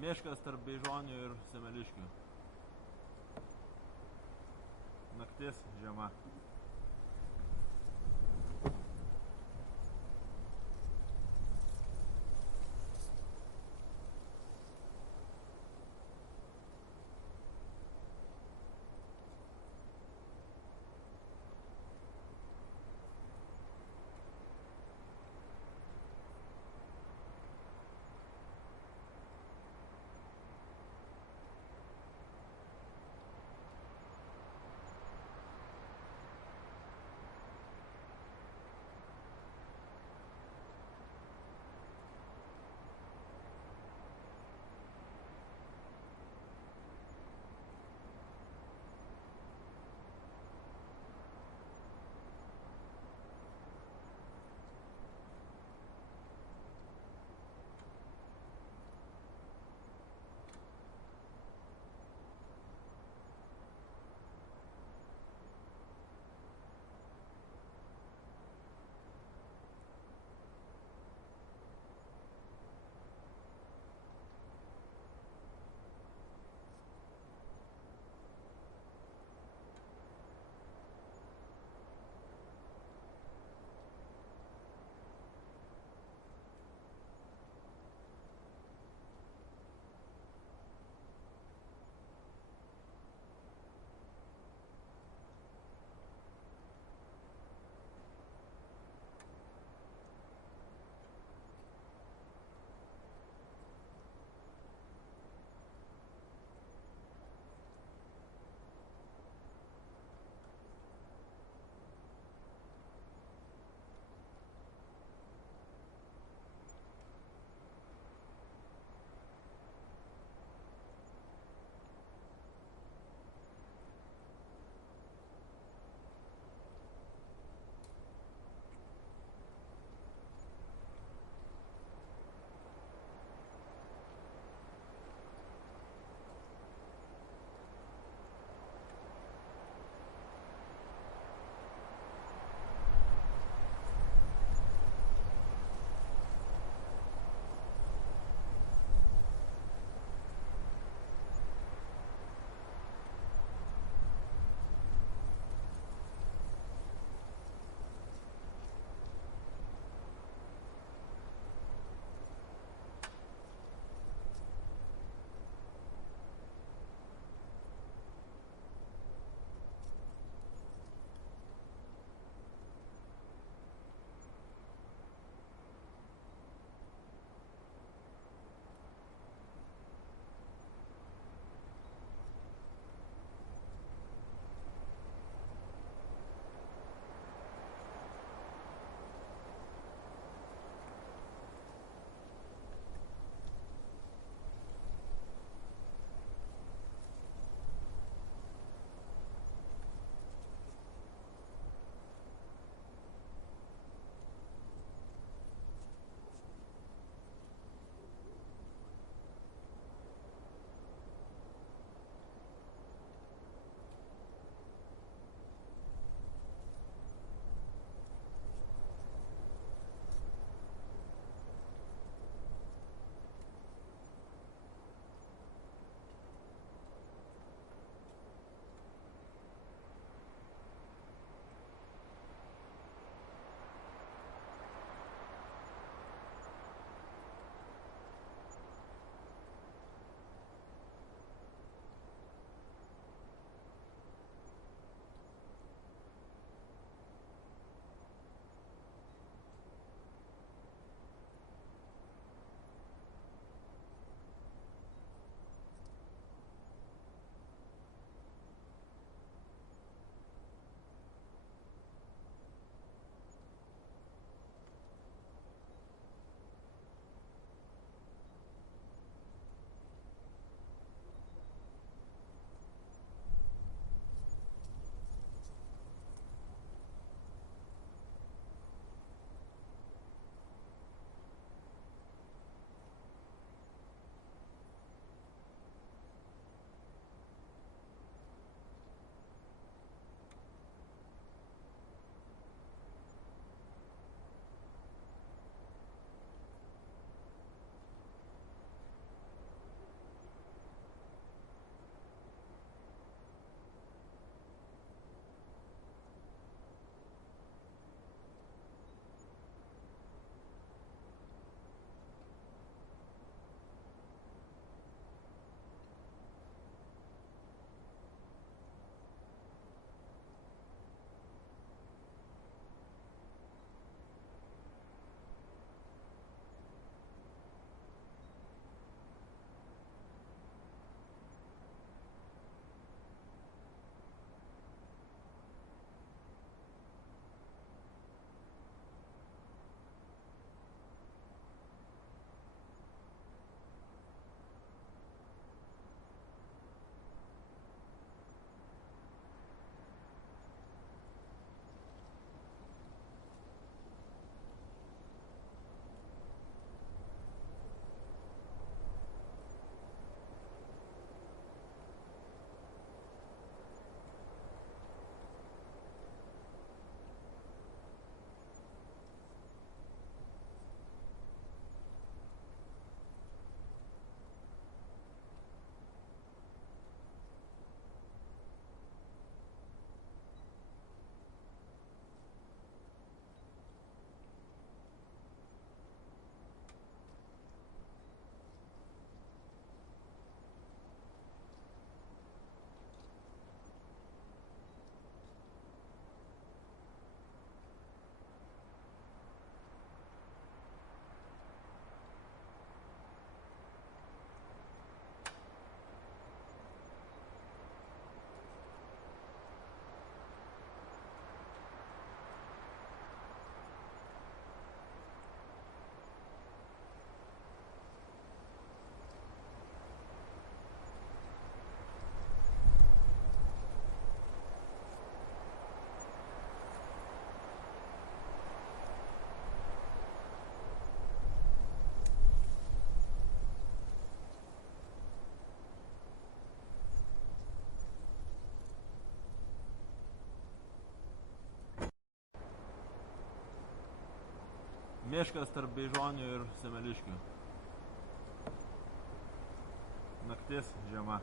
Miškas tarp Beižonių ir Semeliškių. Naktis žiema. Miškas tarp Beižonių ir Semeliškių. Naktis žiema.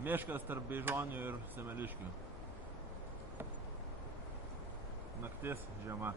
Miškas tarp Beižonių ir Semeliškių. Naktis žiema.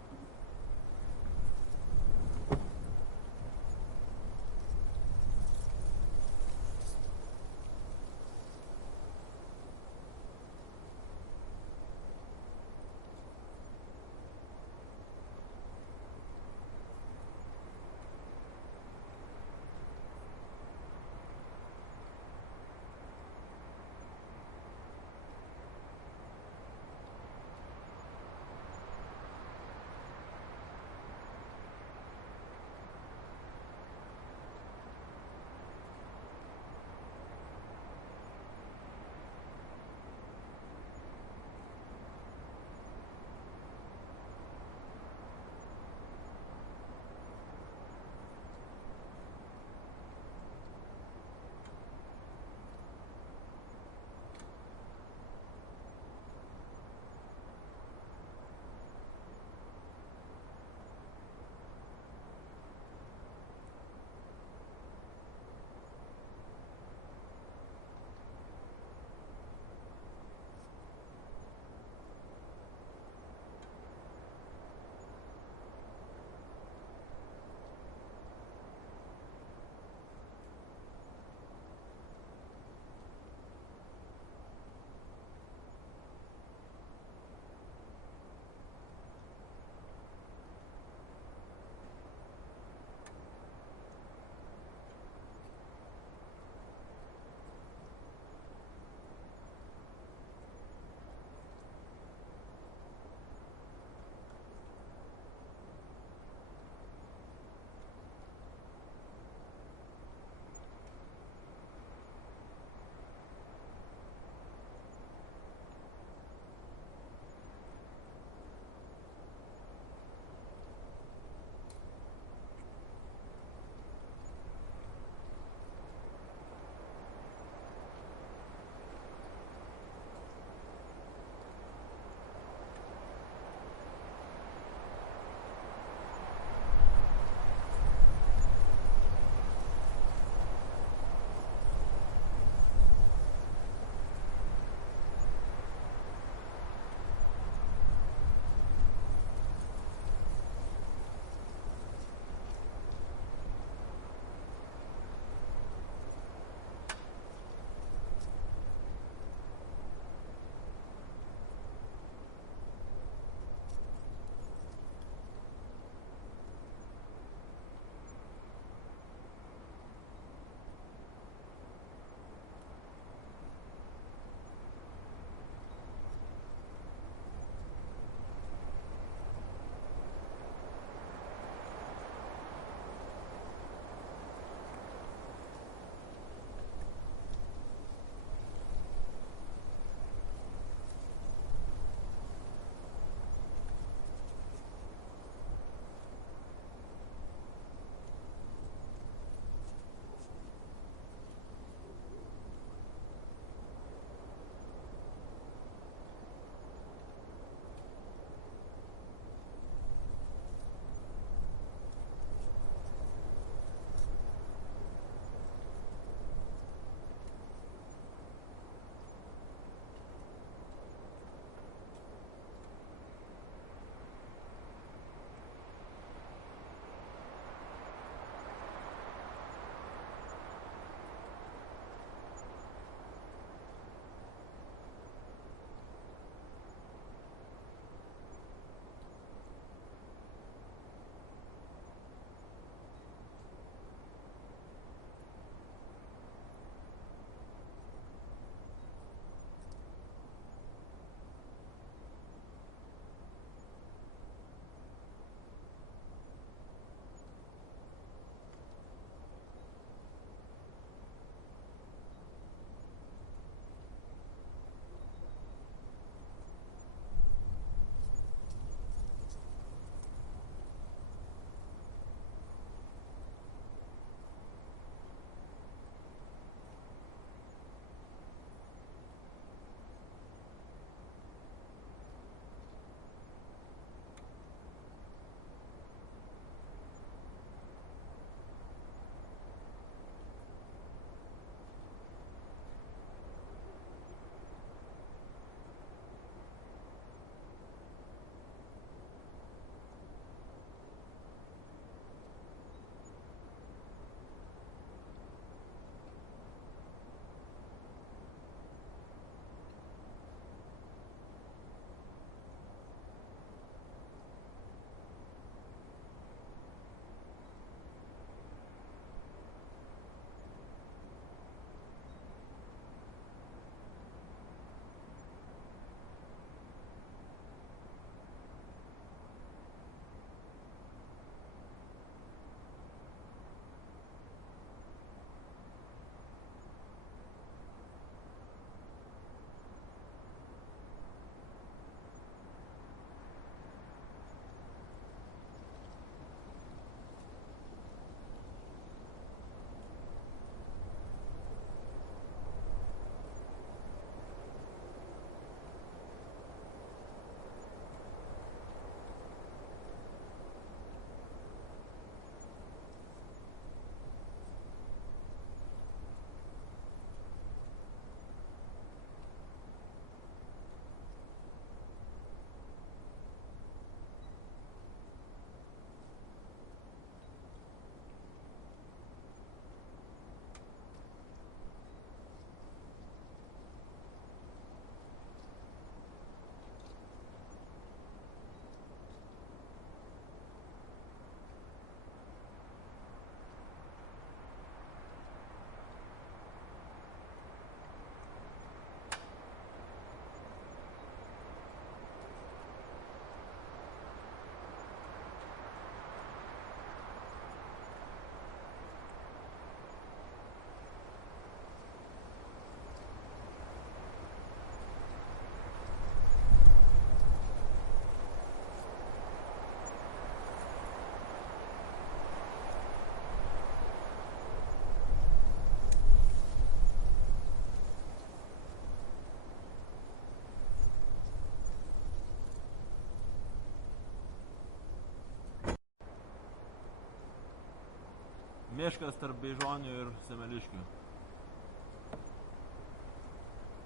Miškas tarp Beižonių ir Semeliškių.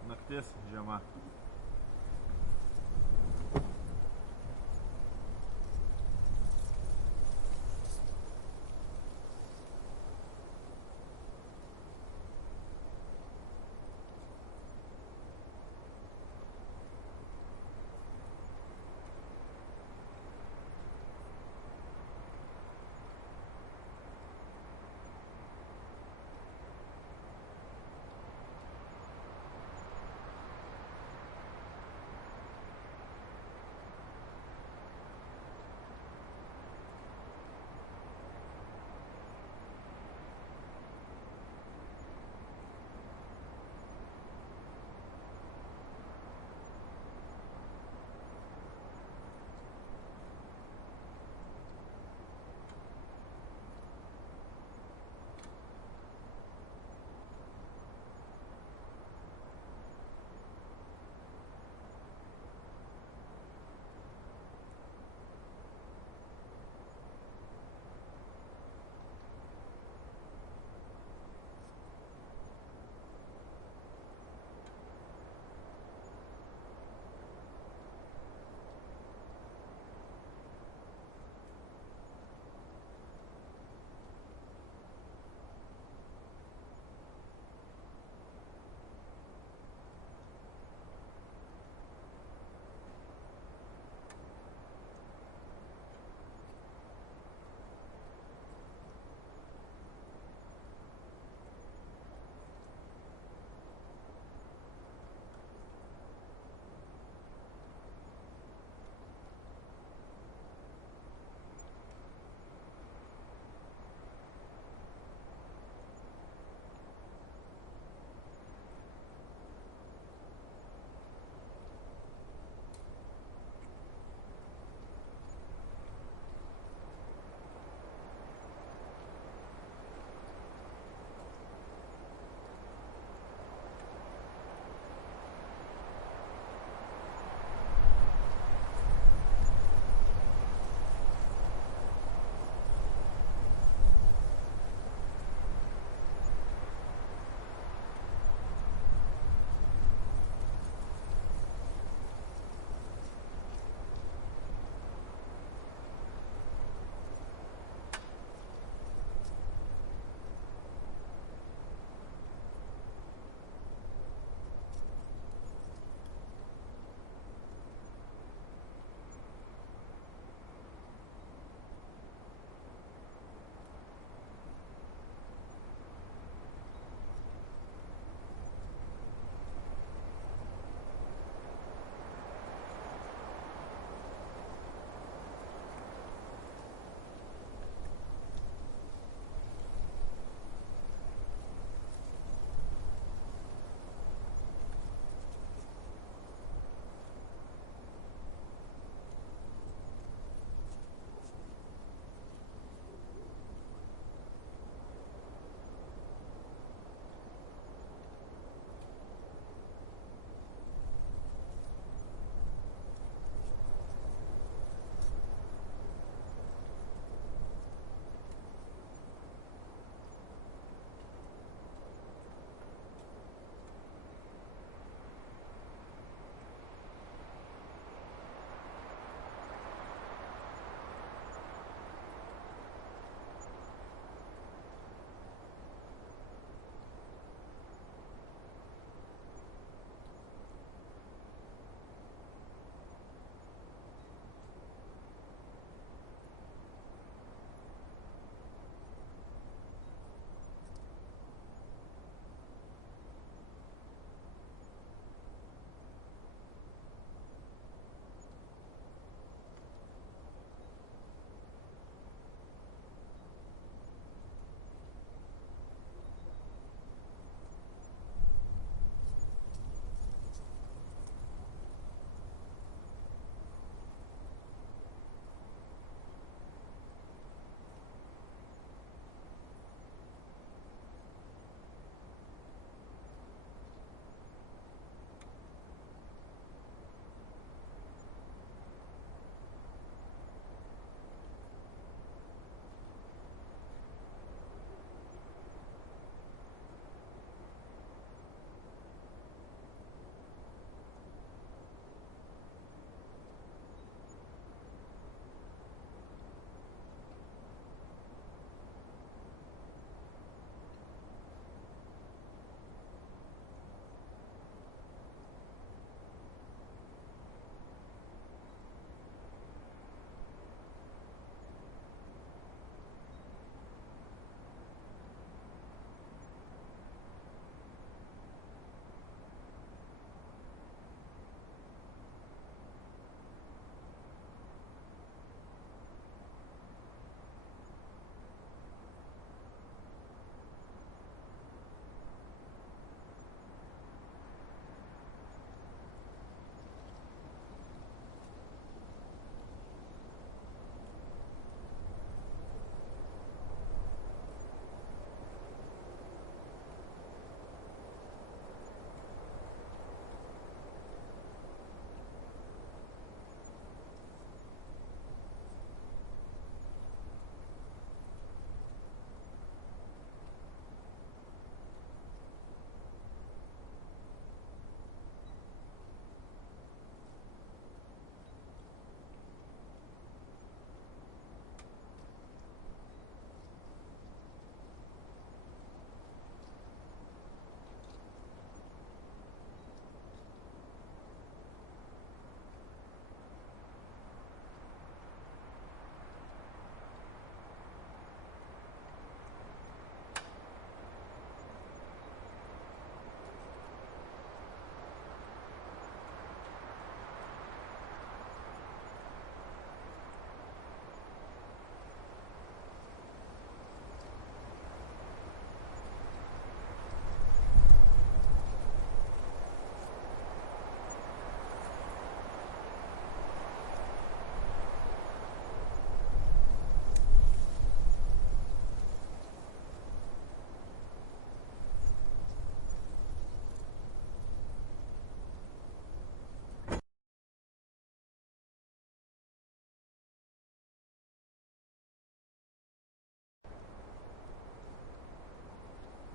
Naktis žiema.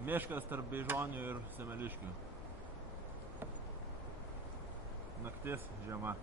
Miškas tarp Beižonių ir Semeliškių. Naktis žiema.